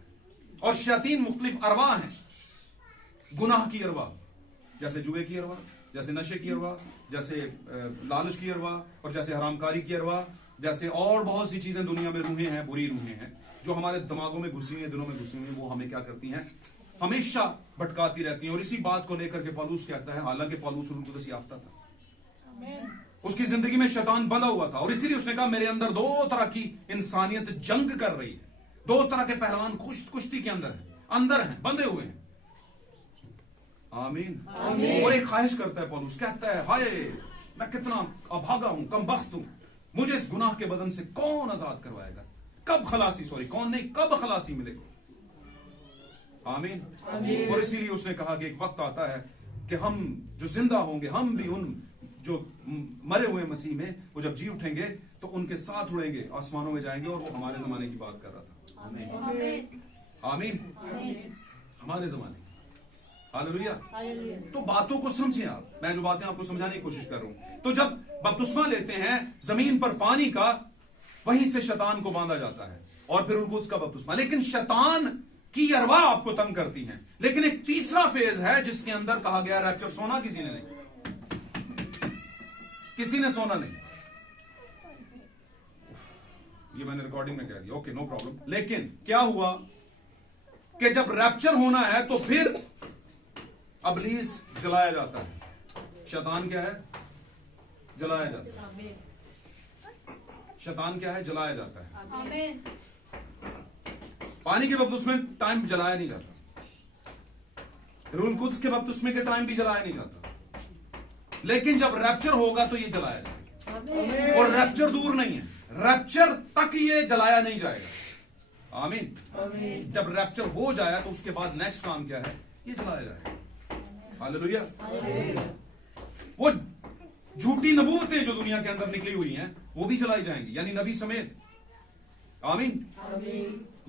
और शयातीन मुख्तलिफ अरवा हैं। गुनाह की अरवा, जैसे जुए की अरवा, जैसे नशे की अरवा, जैसे लालच की अरवा, और जैसे हरामकारी की अरवा, जैसे और बहुत सी चीजें दुनिया में रूहें हैं, बुरी रूहें हैं जो हमारे दिमागों में घुसी हुई हैं, दिलों में घुसी हुई हैं। वो हमें क्या करती हैं? हमेशा भटकाती रहती हैं। और इसी बात को लेकर के पौलुस कहता है, हालांकि पौलुस रूह कुद्स याफ्ता था, उसकी जिंदगी में शैतान बंधा हुआ था, और इसीलिए उसने कहा मेरे अंदर दो तरह की इंसानियत जंग कर रही है, दो तरह के पहलवान कुश्ती के अंदर हैं, बंधे हुए हैं। आमीन। और एक ख्वाहिश करता है पौलुस, कहता है हाय मैं कितना अभागा हूं, कमबख्त हूं, मुझे इस गुनाह के बदन से कौन आजाद करवाएगा? कब खलासी, कौन नहीं, कब खलासी मिलेगी? आमीन। और इसीलिए उसने कहा कि एक वक्त आता है कि हम जो जिंदा होंगे, हम भी उन जो मरे हुए मसीह में, वो जब जी उठेंगे तो उनके साथ उड़ेंगे, आसमानों में जाएंगे। और वो हमारे जमाने की बात कर रहा था। आमीन। हमारे जमाने, हालेलुया। तो बातों को समझिए आप, मैं जो बातें आपको समझाने की कोशिश कर रहा हूं। तो जब बपतिस्मा लेते हैं जमीन पर पानी का, वहीं से शैतान को बांधा जाता है, और फिर उनको उसका बपतिस्मा। लेकिन शैतान की अरवा आपको तंग करती हैं। लेकिन एक तीसरा फेज है जिसके अंदर कहा गया रैप्चर। सोना किसी ने नहीं, किसी ने सोना नहीं, ये मैंने रिकॉर्डिंग में कह दिया, ओके नो प्रॉब्लम। लेकिन क्या हुआ कि जब रैप्चर होना है तो फिर अबलीस जलाया जाता है। शैतान क्या है? जलाया जाता है। शैतान क्या है? जलाया जाता है। पानी के बपतिस्मे में टाइम जलाया नहीं जाता, रूह कुद्स के बपतिस्मे के टाइम भी जलाया नहीं जाता। लेकिन जब रैप्चर होगा तो ये जलाया जाएगा। और रैप्चर दूर नहीं है, रैप्चर तक ये जलाया नहीं जाएगा। आमीन। जब रैप्चर हो जाए तो उसके बाद नेक्स्ट काम क्या है? ये जलाया जाएगा। हालेलुया। वो झूठी नबूवतें जो दुनिया के अंदर निकली हुई हैं वो भी जलाई जाएंगी, यानी नबी समेत। आमीन।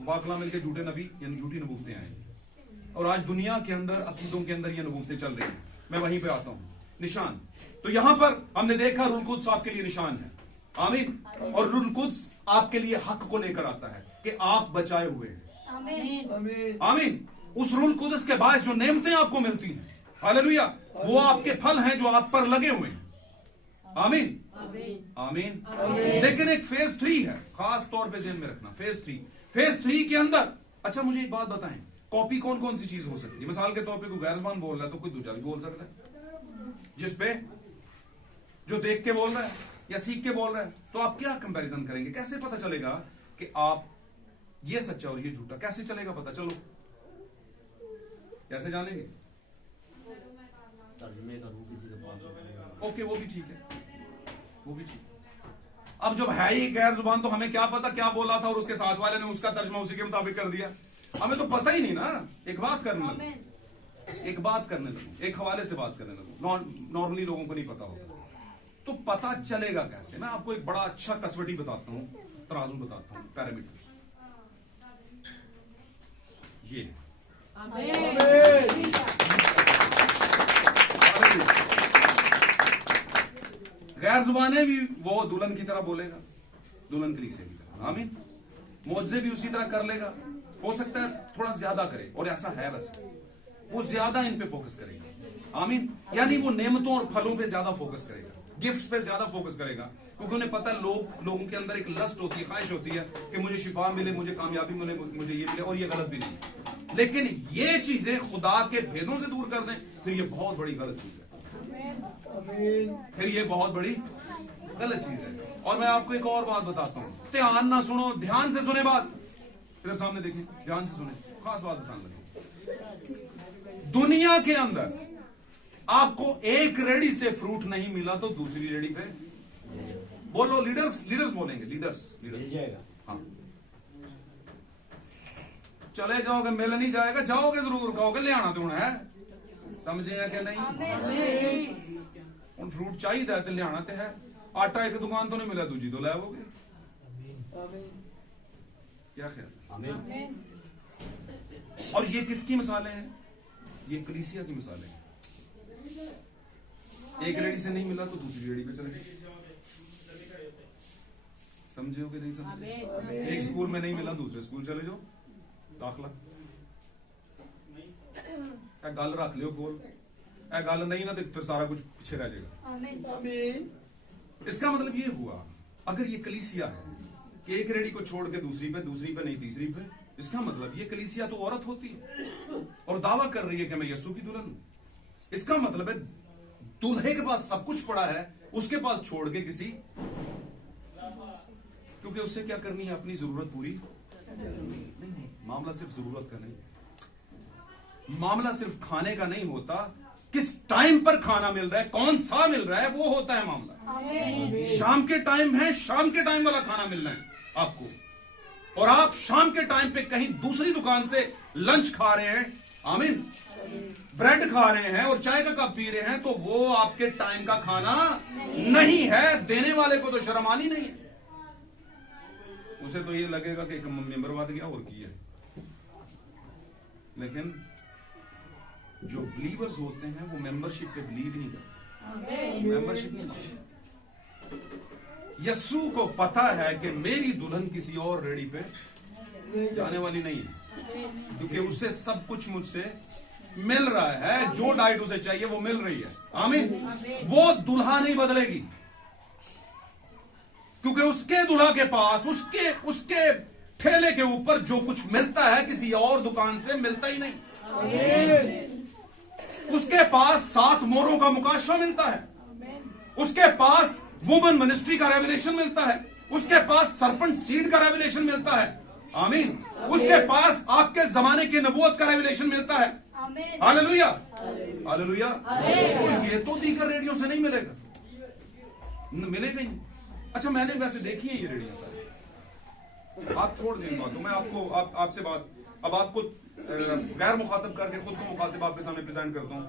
बाकला मिलकर झूठे नबी यानी झूठी नबूवतें आएंगी। और आज दुनिया के अंदर, अकीदों के अंदर ये नबूवतें चल रही हैं। मैं वहीं पे आता हूं। निशान, तो यहां पर हमने देखा रूह कुद्स आपके लिए निशान है। आमीन। और रूह कुद्स आपके लिए हक को लेकर आता है कि आप बचाए हुए हैं। आमीन। उस रूह कुद्स के बाद जो नेमतें आपको मिलती हैं, हालेलुया, वो आपके फल हैं जो आप पर लगे हुए हैं। आमीन। आमीन। लेकिन एक फेज 3 है, खास तौर पे ध्यान में रखना। फेज 3 के अंदर, अच्छा मुझे एक बात बताएं, कॉपी कौन कौन सी चीज हो सकती है? मिसाल के तौर पे कोई गैर ज़बान बोल रहा है तो कोई दूसरा भी बोल सकता है, जिसपे जो देख के बोल रहा है या सीख के बोल रहा है। तो आप क्या कंपैरिजन करेंगे? कैसे पता चलेगा कि आप ये सच्चा और ये झूठा? कैसे चलेगा पता? चलो कैसे जानेंगे? ओके, वो भी ठीक है, वो भी ठीक है। अब जब है ही गैर जुबान तो हमें क्या पता क्या बोला था और उसके साथ वाले ने उसका तर्जमा उसी के मुताबिक कर दिया? हमें तो पता ही नहीं ना। एक बात करने लगूं, एक हवाले से बात करने लगूं, नॉर्मली लोगों को नहीं पता होगा, तो पता चलेगा कैसे? मैं आपको एक बड़ा अच्छा कसवटी बताता हूं, तराजू बताता हूं, पैरामीटर। ये गैर जुबाने भी वो दुल्हन की तरह बोलेगा, दुल्हन कलीसिया की तरह। आमीन। मौजज़े भी उसी तरह कर लेगा, हो सकता है थोड़ा ज्यादा करे, और ऐसा है वैसे वो ज्यादा इन पे फोकस करेगा। आमीन। यानी वो नेमतों और फलों पे ज्यादा फोकस करेगा, गिफ्ट्स पे ज्यादा फोकस करेगा, क्योंकि उन्हें पता है लोगों के अंदर एक लस्ट होती है, ख्वाहिश होती है कि मुझे शिफा मिले, मुझे कामयाबी मिले, मुझे ये मिले, और ये गलत भी नहीं। लेकिन ये चीजें खुदा के भेदों से दूर कर दें, फिर ये बहुत बड़ी गलत चीज है, फिर ये बहुत बड़ी गलत चीज है। और मैं आपको एक और बात बताता हूं, ध्यान ना सुनो, ध्यान से सुने बात, इधर सामने देखें, ध्यान से सुने, खास बात बताने लगे। दुनिया के अंदर आपको एक रेडी से फ्रूट नहीं मिला तो दूसरी रेडी पे बोलो, लीडर्स बोलेंगे, लीडर्स मिल जाएगा। हाँ, चले जाओगे, मिल नहीं जाएगा, जाओगे जरूर, कहोगे ले आना तुम है, समझे या कि नहीं? उन फ्रूट चाहिए तो ले आना तो है। आटा एक दुकान तो नहीं मिला, दूजी तो लाओगे। क्या ख्याल? और ये किसकी मिसालें हैं? ये कलीसिया की मिसालें हैं। एक रेडी से नहीं मिला तो दूसरी रेडी पे चले, समझे हो कि नहीं समझे? एक स्कूल में नहीं मिला दूसरे स्कूल चले जाओ, दाखला गल रख लियो कोल, गल नहीं ना तो फिर सारा कुछ पीछे रह जाएगा। इसका मतलब ये हुआ, अगर ये कलीसिया है कि एक रेडी को छोड़ के दूसरी पे नहीं तीसरी पे, इसका मतलब ये कलीसिया तो औरत होती है और दावा कर रही है कि मैं यीशु की दुल्हन हूं। इसका मतलब है दूल्हे के पास सब कुछ पड़ा है, उसके पास छोड़ के किसी, क्योंकि उससे क्या करनी है, अपनी जरूरत पूरी नहीं। मामला सिर्फ जरूरत का नहीं, मामला सिर्फ खाने का नहीं होता, किस टाइम पर खाना मिल रहा है, कौन सा मिल रहा है, वो होता है मामला। शाम के टाइम है, शाम के टाइम वाला खाना मिलना है आपको, और आप शाम के टाइम पे कहीं दूसरी दुकान से लंच खा रहे हैं, आमीन, ब्रेड खा रहे हैं और चाय का कप पी रहे हैं, तो वो आपके टाइम का खाना नहीं है। देने वाले को तो शर्म आनी नहीं है, उसे तो ये लगेगा कि एक मेंबर बद गया और की है। लेकिन जो बिलीवर्स होते हैं वो मेंबरशिप पे बिलीव नहीं करते, मेंबरशिप नहीं करते। यस्सु को पता है कि मेरी दुल्हन किसी और रेडी पे जाने वाली नहीं है, क्योंकि उसे सब कुछ मुझसे मिल रहा है, जो डाइट उसे चाहिए वो मिल रही है। आमीन। वो दुल्हा नहीं बदलेगी, क्योंकि उसके दुल्हा के पास उसके ठेले के ऊपर जो कुछ मिलता है किसी और दुकान से मिलता ही नहीं। उसके पास 7 मोरों का मुकाशवा मिलता है, उसके पास वुमन मिनिस्ट्री का रेवलेशन मिलता है, उसके पास सरपंच सीड का रेवलेशन मिलता है। आमीन। उसके पास आपके जमाने की नबूवत का रेवलेशन मिलता है। Hallelujah, hallelujah. तो ये तो दीगर रेडियो से नहीं मिलेगा, मिलेगा ही। अच्छा, मैंने वैसे देखी है ये रेडियो सारी, आप छोड़ दें बात, तो मैं आपको आपसे बात अब आपको गैर मुखातब करके खुद को मुखातिब आपके सामने प्रेजेंट करता हूं।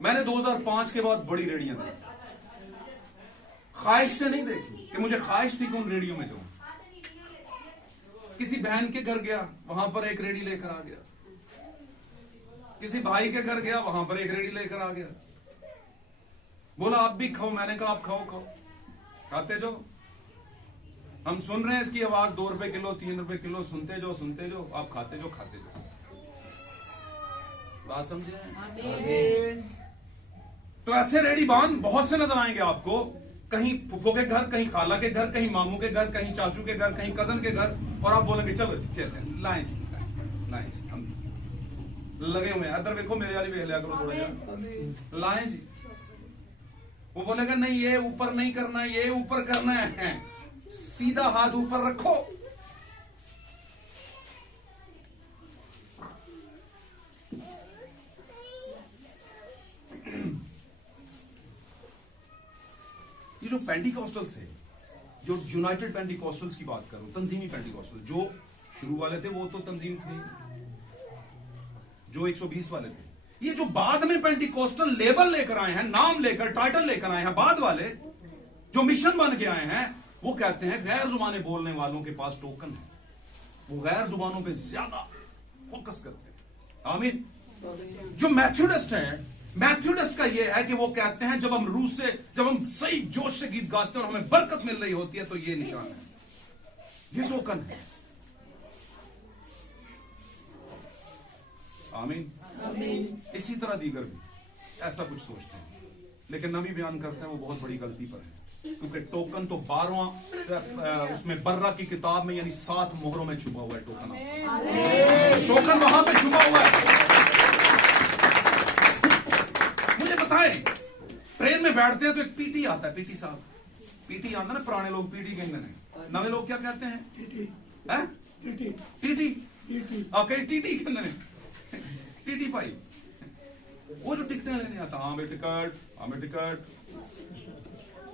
मैंने 2005 के बाद बड़ी रेडियां देखी, ख्वाहिश से नहीं देखी कि मुझे ख्वाहिश थी कि उन रेडियो में जाऊं। किसी बहन के घर गया, वहां पर एक रेडी लेकर आ गया, किसी भाई के घर गया, वहां पर एक रेडी लेकर आ गया, बोला आप भी खाओ, मैंने कहा आप खाओ, खाते जाओ, हम सुन रहे हैं इसकी आवाज, 2 रुपए किलो, 3 रुपए किलो, सुनते जाओ, आप खाते जाओ। बात समझे? तो ऐसे रेडी बांध बहुत से नजर आएंगे आपको, कहीं फुफो के घर, कहीं खाला के घर, कहीं मामू के घर, कहीं चाचू के घर, कहीं कजन के घर, और आप बोलेंगे चलो चलते लाएं जी, हम लगे हुए हैं, अदर देखो मेरे वाली वेख लिया करो थोड़ा जा, लाएं जी। वो बोलेगा नहीं, ये ऊपर नहीं करना, ये ऊपर करना है, सीधा हाथ ऊपर रखो। ये जो पेंटिकॉस्टल्स है, जो यूनाइटेड पेंटिकॉस्टल्स की बात करूं, तंजीमी पेंटिकॉस्टल, जो शुरू वाले थे वो तो तंजीम थे, जो 120 वाले थे। ये जो बाद में पेंटिकॉस्टल लेबल लेकर आए हैं, नाम लेकर, टाइटल लेकर आए हैं, बाद वाले जो मिशन बन के आए हैं, वो कहते हैं गैर जुबानें बोलने वालों के पास टोकन है, वो गैर जुबानों पे ज्यादा फोकस करते हैं। आमीन। जो मैथोडिस्ट है, मैथोडिस्ट का ये है कि वो कहते हैं जब हम सही जोश से गीत गाते हैं और हमें बरकत मिल रही होती है तो ये निशान है। ये टोकन है। आमीन। इसी तरह दीगर भी ऐसा कुछ सोचते हैं, लेकिन नबी बयान करता है वो बहुत बड़ी गलती पर है, क्योंकि टोकन तो 12वां उसमें बर्रा की किताब में यानी 7 मोहरों में छुपा हुआ है। टोकन वहां पे छुपा हुआ है। मुझे बताएं, ट्रेन में बैठते हैं तो एक पीटी आता है, पीटी साहब, पीटी आता है ना, पुराने लोग पीटी कहते हैं, नवे लोग क्या कहते हैं? टीटी। ओके, टीटी कहते हैं, टीटी भाई, वो जो टिकटें लेने आता, हाँ बे टिकट, हाँ बे टिकट,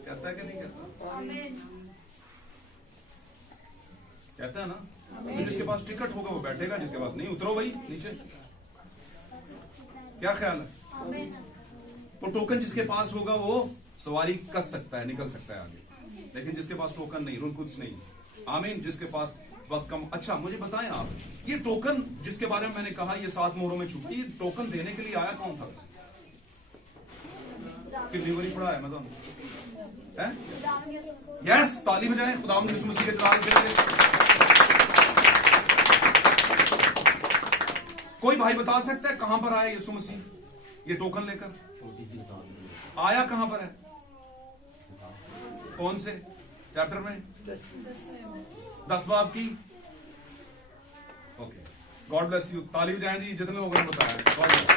कहता है कि नहीं कहता? कहता है ना? तो जिसके पास टिकट होगा वो बैठेगा, जिसके पास नहीं, उतरो भाई नीचे। क्या ख्याल है? तो टोकन जिसके पास होगा वो सवारी कस सकता है, निकल सकता है आगे, लेकिन जिसके पास टोकन नहीं, रूल कुछ नहीं। आमीन। जिसके पास वक्त कम। अच्छा मुझे बताएं आप, ये टोकन जिसके बारे में मैंने कहा ये 7 मोहरों में छुपी, ये टोकन देने के लिए आया कौन था वैसे? कितनी बारी पढ़ा है मैं तो? यस, ताली बजाएं खुदावंद यीशु मसीह के जलाल के लिए। कोई भाई बता सकता है कहां पर आया यीशु मसीह ये टोकन लेकर? आया कहां पर है? कौन से चैप्टर में? 10 बाब की। Okay, God bless you. ताली बजाएं जी जितने लोगों ने बताया। God bless.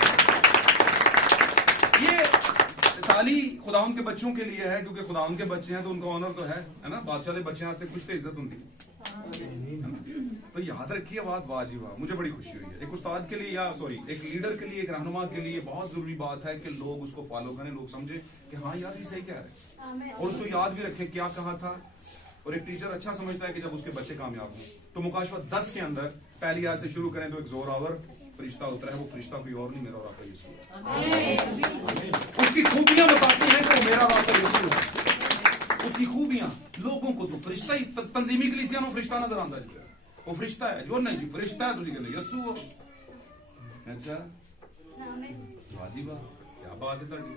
ये ताली खुदावंद के बच्चों के लिए है, क्योंकि खुदावंद के बच्चे हैं तो उनका ऑनर तो है ना? बादशाह के बच्चे हैं, कुछ तो इज्जत उनकी। तो याद रखिए बात, वाह जी वाह, मुझे बड़ी खुशी हुई है। एक उस्ताद के लिए या सॉरी एक लीडर के लिए, एक रहनुमा के लिए बहुत जरूरी बात है कि लोग उसको फॉलो करें, लोग समझे कि हाँ यार ये सही कह रहे हैं, और उसको याद भी रखें क्या कहा था। और एक टीचर अच्छा समझता है कि जब उसके बच्चे कामयाब हों। तो मुकाशवा 10 के अंदर पहली आयत से शुरू करें तो एक जोरावर फरिश्ता उतरा है, वो फरिश्ता कोई और नहीं, मेरा और आपका यीशु है। उसकी खूबियां बताती हैं कि वो मेरा और आपका यीशु है। उसकी खूबियां लोगों को तो फरिश्ता ही, तंजीमी कलीसिया में फरिश्ता नजर आता है, वो फरिश्ता है जो नहीं जी फरिश्ता है, तुझे कहते यीशु हो। अच्छा वाजिबा, क्या बात है ताड़ी।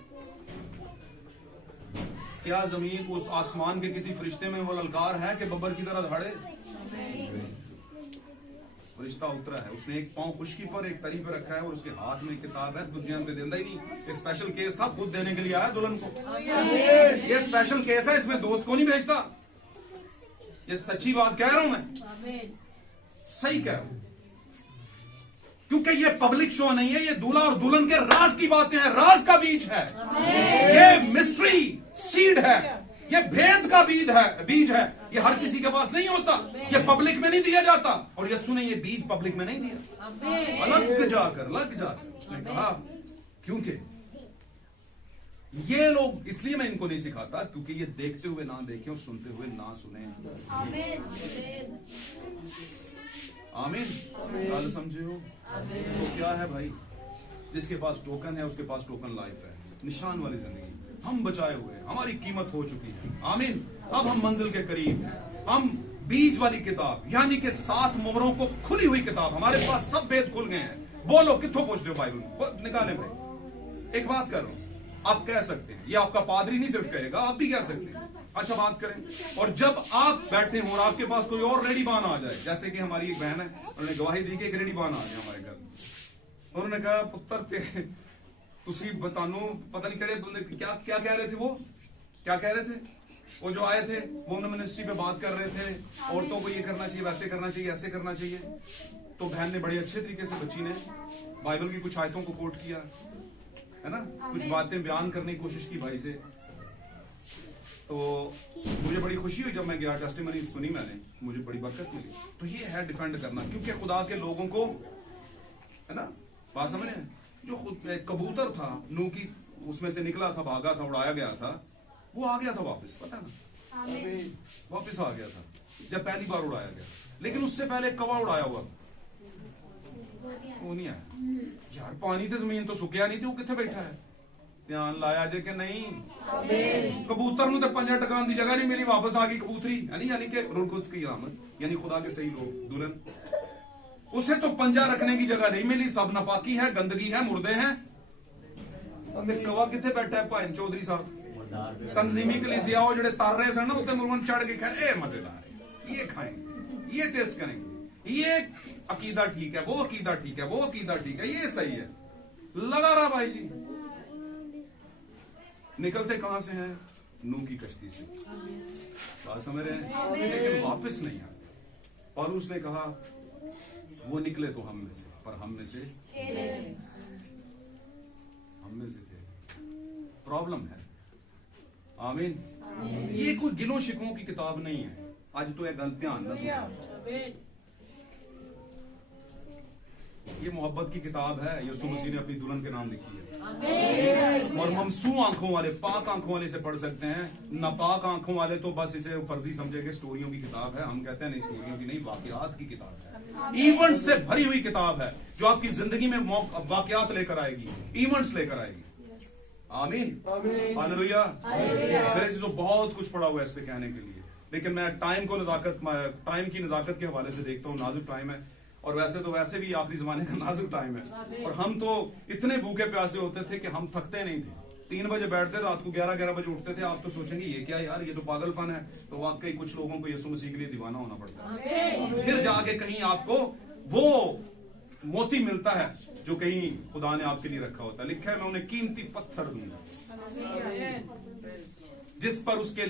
क्या जमीन उस आसमान के किसी फरिश्ते में वो ललकार है कि बब्बर की तरह दहाड़े? फरिश्ता उतरा है, उसने एक पांव खुशकी पर एक तरी पर रखा है और उसके हाथ में किताब है, दुनिया में देता ही नहीं। स्पेशल केस था, खुद देने के लिए आया दुल्हन को। ये स्पेशल केस है, इसमें दोस्त को नहीं भेजता। ये सच्ची बात कह रहा हूं मैं, सही कह रहा हूं, क्योंकि ये पब्लिक शो नहीं है, ये दूल्हा और दुल्हन के राज की बातें हैं, राज का बीज है, ये मिस्ट्री सीड है, ये भेद का बीज है, ये हर किसी के पास नहीं होता, ये पब्लिक में नहीं दिया जाता। और यीशु ने ये बीज पब्लिक में नहीं दिया, अलग जाकर उसने कहा, क्योंकि ये लोग, इसलिए मैं इनको नहीं सिखाता क्योंकि ये देखते हुए ना देखें और सुनते हुए ना सुने। आमीन। गल समझे हो? तो क्या है भाई, जिसके पास टोकन है उसके पास टोकन लाइफ है, निशान वाली जिंदगी। हम बचाए हुए हैं, हमारी कीमत हो चुकी है। आमीन। अब हम मंजिल के करीब हैं। हम बीज वाली किताब यानी कि 7 मोहरों को खुली हुई किताब, हमारे पास सब भेद खुल गए हैं। बोलो कित्थों पूछते हो बाइबल निकाले भाई। एक बात कर रहा हूं, आप कह सकते हैं, ये आपका पादरी नहीं सिर्फ कहेगा, आप भी कह सकते हैं। अच्छा बात करें, और जब आप बैठे हो और आपके पास कोई और रेडी बान आ जाए, जैसे कि हमारी एक बहन है, उन्होंने गवाही दी कि एक रेडी बान आ गया हमारे घर, उन्होंने कहा पुत्र ते तुसी बतानो पता नहीं कड़े क्या क्या कह रहे थे, वो क्या कह रहे थे, वो जो आए थे वो मिनिस्ट्री पे बात कर रहे थे, औरतों को ये करना चाहिए, वैसे करना चाहिए, ऐसे करना चाहिए। तो बहन ने बड़े अच्छे तरीके से, बच्ची ने बाइबल की कुछ आयतों को कोट किया है ना, कुछ बातें बयान करने की कोशिश की भाई से। तो मुझे बड़ी खुशी हुई जब मैं गया, टेस्टिमनी सुनी मैंने, मुझे बड़ी बरकत मिली। तो ये है डिफेंड करना, क्योंकि खुदा के लोगों को, है ना, बात समझ रहे हैं, जो खुद कबूतर था नूह की उसमें से निकला था, भागा था, उड़ाया गया था, वो आ गया था वापस, पता ना, वापस आ गया था जब पहली बार उड़ाया गया। लेकिन उससे पहले कौवा उड़ाया हुआ वो नहीं आया। यार पानी तो जमीन तो सुकिया नहीं थी, वो कितने बैठा है, ध्यान लाया जे कि नहीं। कबूतर नु तो पंजा टकान की जगह नहीं मिली, वापस आ गई कबूतरी, यानी कि रूह कुद्स की रहमत, यानी खुदा के सही लोग दुल्हन, उसे तो पंजा रखने की जगह नहीं मिली, सब नापाकी है, गंदगी है, मुर्दे हैं। कवा कितने बैठा है भाई चौधरी साहब, तंजीमी कलीसिया वो जेडे तर रहे सन ना, उत्ते मुर्गन चढ़ के खाए, ए मजेदार है, ये खाएंगे। ये टेस्ट करेंगे, ये अकीदा ठीक है, वो अकीदा ठीक है, वो अकीदा ठीक है, ये सही है, लगा रहा भाई जी। निकलते कहां से हैं? नूह की कश्ती से। बात समझ रहे हैं? लेकिन वापस नहीं आए। पौलुस ने कहा वो निकले तो हम में से, पर हम में से थे। प्रॉब्लम है। आमीन। ये कोई गिलो शिकवों की किताब नहीं है। आज तो ये गलतियां न सुनो। ये मोहब्बत की किताब है। यीशु मसीह ने अपनी दुल्हन के नाम लिखी है। और ममसू आंखों वाले, पाक आंखों वाले इसे पढ़ सकते हैं। नापाक आंखों वाले तो बस इसे फर्जी समझेंगे, स्टोरियों की किताब है। हम कहते हैं नहीं, स्टोरियों की नहीं, वाकयात की किताब है। इवेंट से भरी हुई किताब है जो आपकी जिंदगी में वाकयात लेकर आएगी, इवेंट्स लेकर आएगी। आमीन, हालेलुया। मेरे से तो बहुत कुछ पड़ा हुआ है इस पे कहने के लिए, लेकिन मैं टाइम की नजाकत के हवाले से देखता हूँ। नाजुक टाइम है, और वैसे भी आखिरी जमाने का नाजुक टाइम है। और हम तो इतने भूखे प्यासे होते थे कि हम थकते नहीं थे। 3 बजे बैठते, रात को 11 बजे उठते थे। आप तो सोचेंगे ये क्या यार, ये तो पागलपन है। तो वाकई कुछ लोगों को यीशु मसीह के लिए दीवाना होना पड़ता है। फिर जाके कहीं आपको वो मोती मिलता है जो कहीं खुदा ने आपके लिए रखा होता है। लिखा है मैं उन्हें कीमती पत्थर दूंगा जिस पर उसके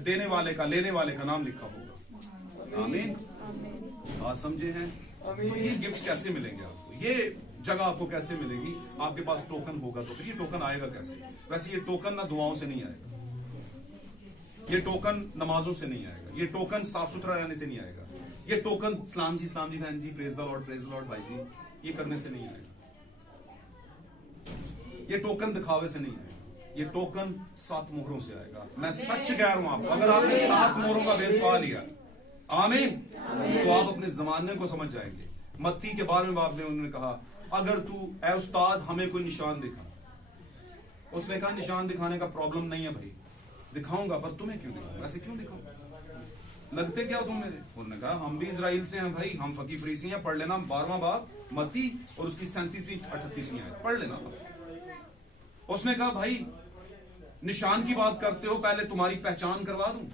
देने वाले का, लेने वाले का नाम लिखा होगा। आमीन। बात समझे हैं? तो ये गिफ्ट कैसे मिलेंगे आपको? ये जगह आपको कैसे मिलेगी? आपके पास टोकन होगा तो। फिर ये टोकन आएगा कैसे? वैसे ये टोकन ना दुआओं से नहीं आएगा, ये टोकन नमाजों से नहीं आएगा, ये टोकन साफ सुथरा रहने से नहीं आएगा, ये टोकन सलाम जी बहन जी, प्रेज द लॉर्ड भाई जी, ये करने से नहीं आएगा। ये टोकन दिखावे से नहीं आएगा, ये टोकन 7 मोहरों से आएगा। मैं सच कह रहा हूं आपको, अगर आपने 7 मोहरों का भेद पा लिया, आमीन, तो आप अपने जमाने को समझ जाएंगे। मत्ती के 12वें बाब में उन्होंने कहा, अगर तू ऐ उस्ताद हमें कोई निशान दिखा। उसने कहा निशान दिखाने का प्रॉब्लम नहीं है भाई, दिखाऊंगा, पर तुम्हें क्यों दिखाऊंगा? ऐसे क्यों दिखाऊंगा? लगते क्या तुम मेरे? उन्होंने कहा हम भी इजराइल से हैं भाई, हम फकी फरीसी हैं। पढ़ लेना 12वां बाब मत्ती और उसकी 37वीं 38वीं आयत पढ़ लेना। उसने कहा भाई निशान की बात करते हो, पहले तुम्हारी पहचान करवा दूं।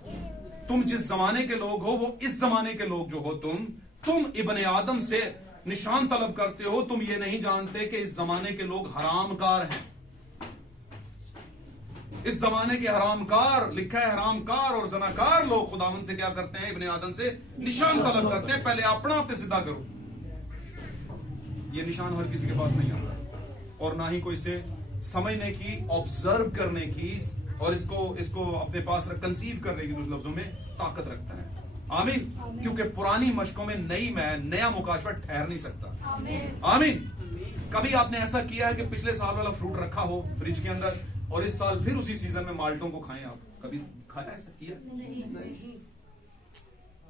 तुम जिस जमाने के लोग हो वो इस जमाने के लोग जो हो, तुम इब्ने आदम से निशान तलब करते हो। तुम ये नहीं जानते कि इस जमाने के लोग हरामकार हैं। इस जमाने के हरामकार, लिखा है हरामकार और जनाकार लोग खुदावन से क्या करते हैं? इब्ने आदम से निशान तलब करते हैं। पहले अपना आप सीधा करो। ये निशान हर किसी के पास नहीं आता, और ना ही कोई इसे समझने की, ऑब्जर्व करने की और इसको अपने पास कंसीव करने की दूसरे लफ्जों में ताकत रखता है। आमीन। क्योंकि पुरानी मशकों में नया मुकाशफा ठहर नहीं सकता। आमीन। कभी आपने ऐसा किया है कि पिछले साल वाला फ्रूट रखा हो फ्रिज के अंदर और इस साल फिर उसी सीजन में माल्टों को खाएं? आप कभी खाया? ऐसा किया?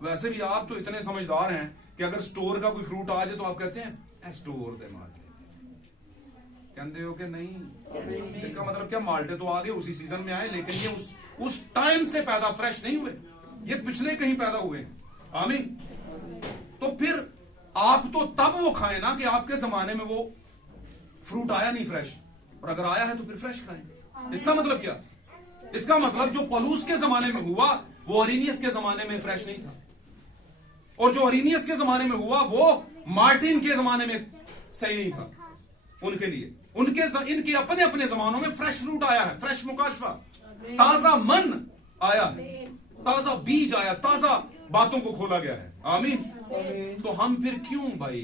वैसे भी आप तो इतने समझदार हैं कि अगर स्टोर का कोई फ्रूट आ जाए तो आप कहते हैं स्टोर दे माल्टे। कहते हो कि नहीं? इसका मतलब क्या? माल्टे तो आ गए, उसी सीजन में आए, लेकिन ये उस टाइम से पैदा फ्रेश नहीं हुए, ये पिछले कहीं पैदा हुए हैं। आमीन। तो फिर आप तो तब वो खाएं ना कि आपके जमाने में वो फ्रूट आया नहीं फ्रेश, और अगर आया है तो फिर फ्रेश खाएं। इसका मतलब क्या? इसका मतलब जो पौलुस के जमाने में हुआ वो अरीनियस के जमाने में फ्रेश नहीं था, और जो अरीनियस के जमाने में हुआ वो मार्टिन के जमाने में सही नहीं था। उनके लिए इनके अपने अपने जमानों में फ्रेश फ्रूट आया है, फ्रेश मुकाशफा, ताजा मन आया है, ताजा बीज आया, ताजा बातों को खोला गया है। आमीन। तो हम फिर क्यों भाई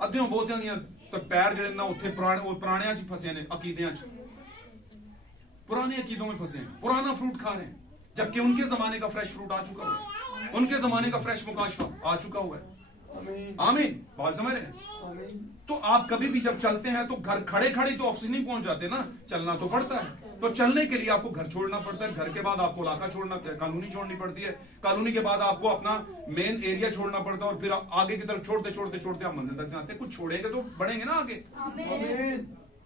अद्धियों बहुतियां दियां तो पैर जड़े ना उत्थे पुराने च फसे ने, अकीदियां च, पुराने अकीदों में फंसे हैं, पुराना फ्रूट खा रहे हैं, जबकि उनके जमाने का फ्रेश फ्रूट आ चुका हुआ है, उनके जमाने का फ्रेश मुकाशफा आ चुका हुआ है। आमीन। बात समझ रहे हैं? तो आप कभी भी जब चलते हैं तो घर खड़े खड़े तो ऑफिस नहीं पहुंच जाते ना, चलना तो पड़ता है। तो चलने के लिए आपको घर छोड़ना पड़ता है, घर के बाद आपको इलाका छोड़ना, कॉलोनी छोड़नी पड़ती है, कॉलोनी के बाद आपको अपना मेन एरिया छोड़ना पड़ता है, और फिर आगे की तरफ छोड़ते छोड़ते छोड़ते आप मंजिल तक जाते हैं। कुछ छोड़ेंगे तो बढ़ेंगे ना आगे।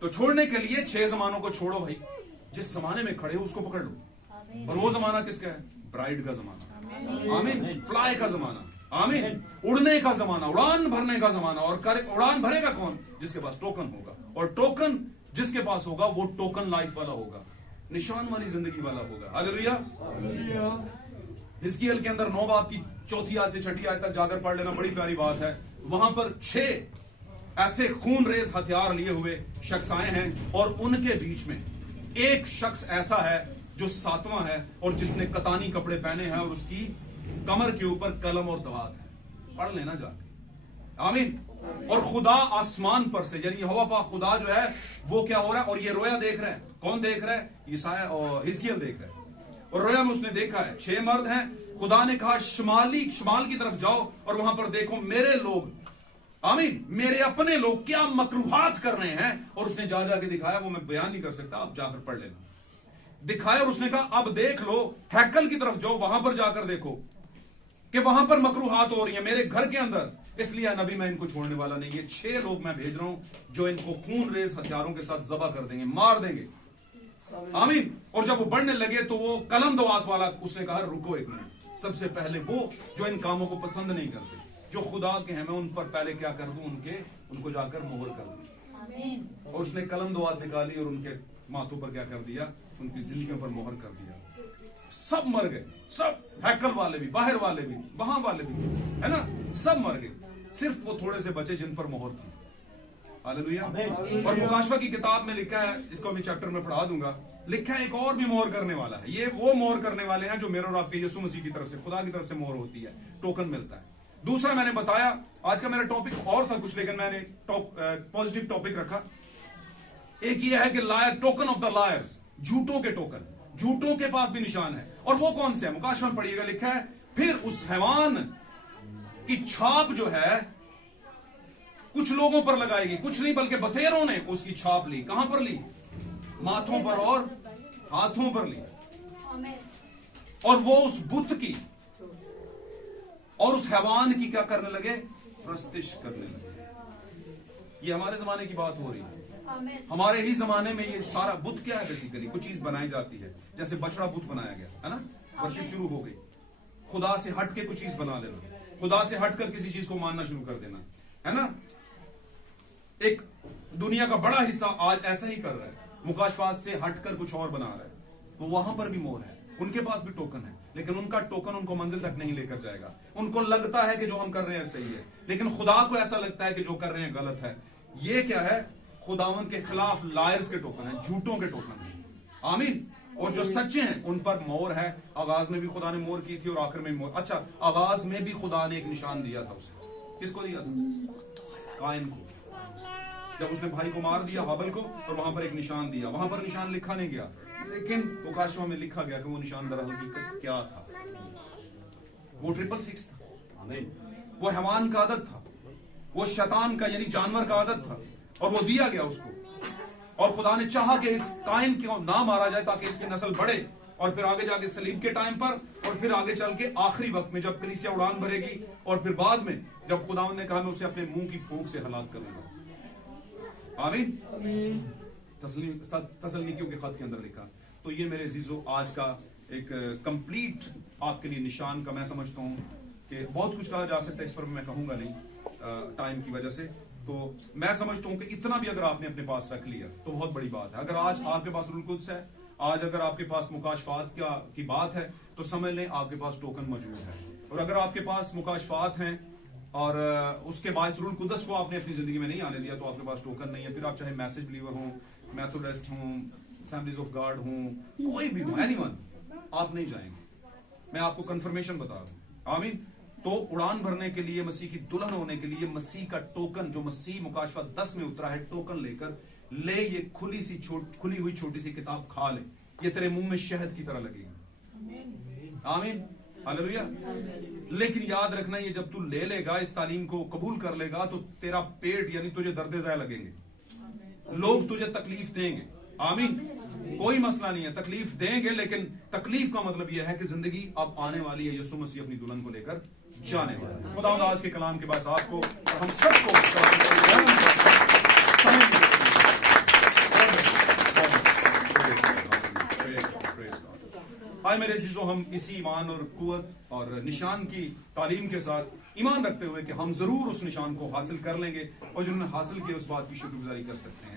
तो छोड़ने के लिए 6 जमानों को छोड़ो भाई, जिस जमाने में खड़े हो उसको पकड़ लो। और वो जमाना किसका है? ब्राइड का जमाना। आमीन। फ्लाई का जमाना। आमीन। उड़ने का जमाना, उड़ान भरने का जमाना। और उड़ान भरेगा कौन? जिसके पास टोकन होगा, और टोकन जिसके पास होगा वो टोकन लाइफ वाला होगा, निशान वाली जिंदगी वाला होगा। हालेलुया। हिजकिय्याल के अंदर 9 बाब की 4 आयत से 6 आयत तक जाकर पढ़ लेना, बड़ी प्यारी बात है। वहां पर 6 ऐसे खून रेज हथियार लिए हुए शख्स आए हैं और उनके बीच में एक शख्स ऐसा है जो 7वां है और जिसने कतानी कपड़े पहने हैं और उसकी कमर के ऊपर कलम और दवात है। पढ़ लेना जाके, आमीन। और खुदा आसमान पर से, यानी यहोवा पाक खुदा जो है वो क्या हो रहा है, और ये रोया देख रहे हैं। कौन देख रहा है? यशायाह और हिजकिय्याह देख रहे हैं। और रोया में उसने देखा है 6 मर्द हैं। खुदा ने कहा शिमाल की तरफ जाओ और वहां पर देखो मेरे लोग, आमीन, मेरे अपने लोग क्या मकरूहात कर रहे हैं। और उसने जा जाके दिखाया, वो मैं बयान नहीं कर सकता, आप जाकर पढ़ लेना। दिखाया और उसने कहा अब देख लो, हैकल की तरफ जाओ, वहां पर जाकर देखो कि वहां पर मकरूहात हो रही है मेरे घर के अंदर। इसलिए नबी मैं इनको छोड़ने वाला नहीं है। 6 लोग मैं भेज रहा हूं जो इनको खून रेस हथियारों के साथ जबा कर देंगे, मार देंगे, आमीन। और जब वो बढ़ने लगे तो वो कलम दवात वाला, उसने कहा रुको एक मिनट, सबसे पहले वो जो इन कामों को पसंद नहीं करते, जो खुदा के हैं, मैं उन पर पहले क्या कर दूं, उनको जाकर मोहर कर दूं। और उसने कलम दवात निकाली और उनके माथों पर क्या कर दिया, उनकी जिंदगियों पर मोहर कर दिया। सब मर गए, सब, हैकल वाले भी, बाहर वाले भी, वहां वाले भी, है ना, सब मर गए। सिर्फ वो थोड़े से बचे जिन पर मोहर थी। हालेलुया। और मुकाशवा की किताब में लिखा है, इसको मैं चैप्टर में पढ़ा दूंगा, लिखा है एक और भी मोहर करने वाला है। ये वो मोहर करने वाले हैं जो मेरे और आपके यीशु मसीह की तरफ से, खुदा की तरफ से मोहर होती है, टोकन मिलता है। दूसरा मैंने बताया, आज का मेरा टॉपिक और था कुछ, लेकिन मैंने पॉजिटिव टॉपिक रखा। एक ये है कि liar, token of the liars, झूठों के टोकन, झूठों के पास भी निशान है। और वो कौन से है? मुकाशवा में पढ़िएगा, लिखा है फिर उस हैवान की छाप जो है कुछ लोगों पर लगाएगी, कुछ नहीं बल्कि बतेरों ने उसकी छाप ली। कहां पर ली? माथों पर और हाथों पर ली। और वो उस बुत की और उस हैवान की क्या करने लगे? प्रस्तिश करने लगे। ये हमारे जमाने की बात हो रही है। हमारे ही जमाने में ये सारा बुत क्या है? बेसिकली कुछ चीज बनाई जाती है, जैसे बछड़ा बुत बनाया गया है ना, वर्शिप शुरू हो गई। खुदा से हट के कुछ चीज बना लेना, खुदा से हटकर किसी चीज को मानना शुरू कर देना, है ना। एक दुनिया का बड़ा हिस्सा आज ऐसा ही कर रहा है, मुकाशफात से हटकर कुछ और बना रहा है। तो वहां पर भी मोहर है, उनके पास भी टोकन है, लेकिन उनका टोकन उनको मंजिल तक नहीं लेकर जाएगा। उनको लगता है कि जो हम कर रहे हैं सही है, लेकिन खुदा को ऐसा लगता है कि जो कर रहे हैं गलत है। ये क्या है? खुदावन के खिलाफ लायर्स के टोकन है, झूठों के टोकन है, आमीन। और जो सच्चे हैं उन पर मोहर है। आगाज में भी खुदा ने मोहर की थी और आखिर में मोहर, अच्छा, आगाज में भी खुदा ने एक निशान दिया था उसे। किसको दिया था? कायन को। जब उसने भाई को मार दिया, हाबिल को, और वहां पर एक निशान दिया। वहां पर निशान लिखा नहीं गया, लेकिन मुकाशवा में लिखा गया कि वो निशान दरहकीकत क्या था? वो 666 था, वो हैवान का आदत था, वो शैतान का यानी जानवर का आदत था, और वो दिया गया उसको। और खुदा ने चाहा कि इस कायन को ना मारा जाए ताकि इसकी नस्ल बढ़े, और फिर आगे जाके सलीब के टाइम पर, और फिर आगे चल के आखिरी वक्त में जब कलीसिया उड़ान भरेगी, और फिर बाद में जब खुदावंद ने कहा मैं उसे अपने मुंह की फूंक से हलाक करूंगा। आमीन। तसल्लीकियों के खत के अंदर लिखा। तो ये मेरे अजीजों आज का एक कंप्लीट आपके लिए निशान का, मैं समझता हूं कि बहुत कुछ कहा जा सकता है, इस पर मैं कहूंगा नहीं टाइम की वजह से। तो मैं समझता हूं कि इतना भी अगर आपने अपने पास रख लिया तो बहुत बड़ी बात है। अगर आज आपके पास रूल कुद्स है, आज अगर आपके पास मुकाशफात की बात है, तो समझ लें आपके पास टोकन मौजूद है। और अगर आपके पास मुकाशफात हैं और उसके बायस रूल कुद्स को आपने अपनी जिंदगी में नहीं आने दिया, तो आपके पास टोकन नहीं है। फिर आप चाहे मैसेज बिलीवर हो, मेथोडिस्ट हो, असेंबलीज ऑफ गॉड हो, कोई भी हो, एनीवन, आप नहीं जाएंगे। मैं आपको कंफर्मेशन बता रहा हूं, आमीन। तो उड़ान भरने के लिए, मसीह की दुल्हन होने के लिए, मसीह का टोकन जो मसीह मुकाशफा 10 में उतरा है, टोकन लेकर ले। ये खुली हुई छोटी सी किताब खा ले, ये तेरे मुंह में शहद की तरह लगेगी, आमीन, हालेलुया। लेकिन याद रखना, ये जब तू ले लेगा, इस तालीम को कबूल कर लेगा, तो तेरा पेट यानी तुझे दर्द ज़ाय लगेंगे, लोग तुझे तकलीफ देंगे, आमीन। कोई मसला नहीं है, तकलीफ देंगे, लेकिन तकलीफ का मतलब यह है कि जिंदगी अब आने वाली है, यीशु मसीह अपनी दुल्हन को लेकर जाने वाला है। खुदा आज के कलाम के बाद आपको और हम सबको आज मेरे चीजों हम इसी ईमान और कुव्वत और निशान की तालीम के साथ ईमान रखते हुए कि हम जरूर उस निशान को हासिल कर लेंगे, और जिन्होंने हासिल किया उस बात की शुक्रगुजारी कर सकते हैं।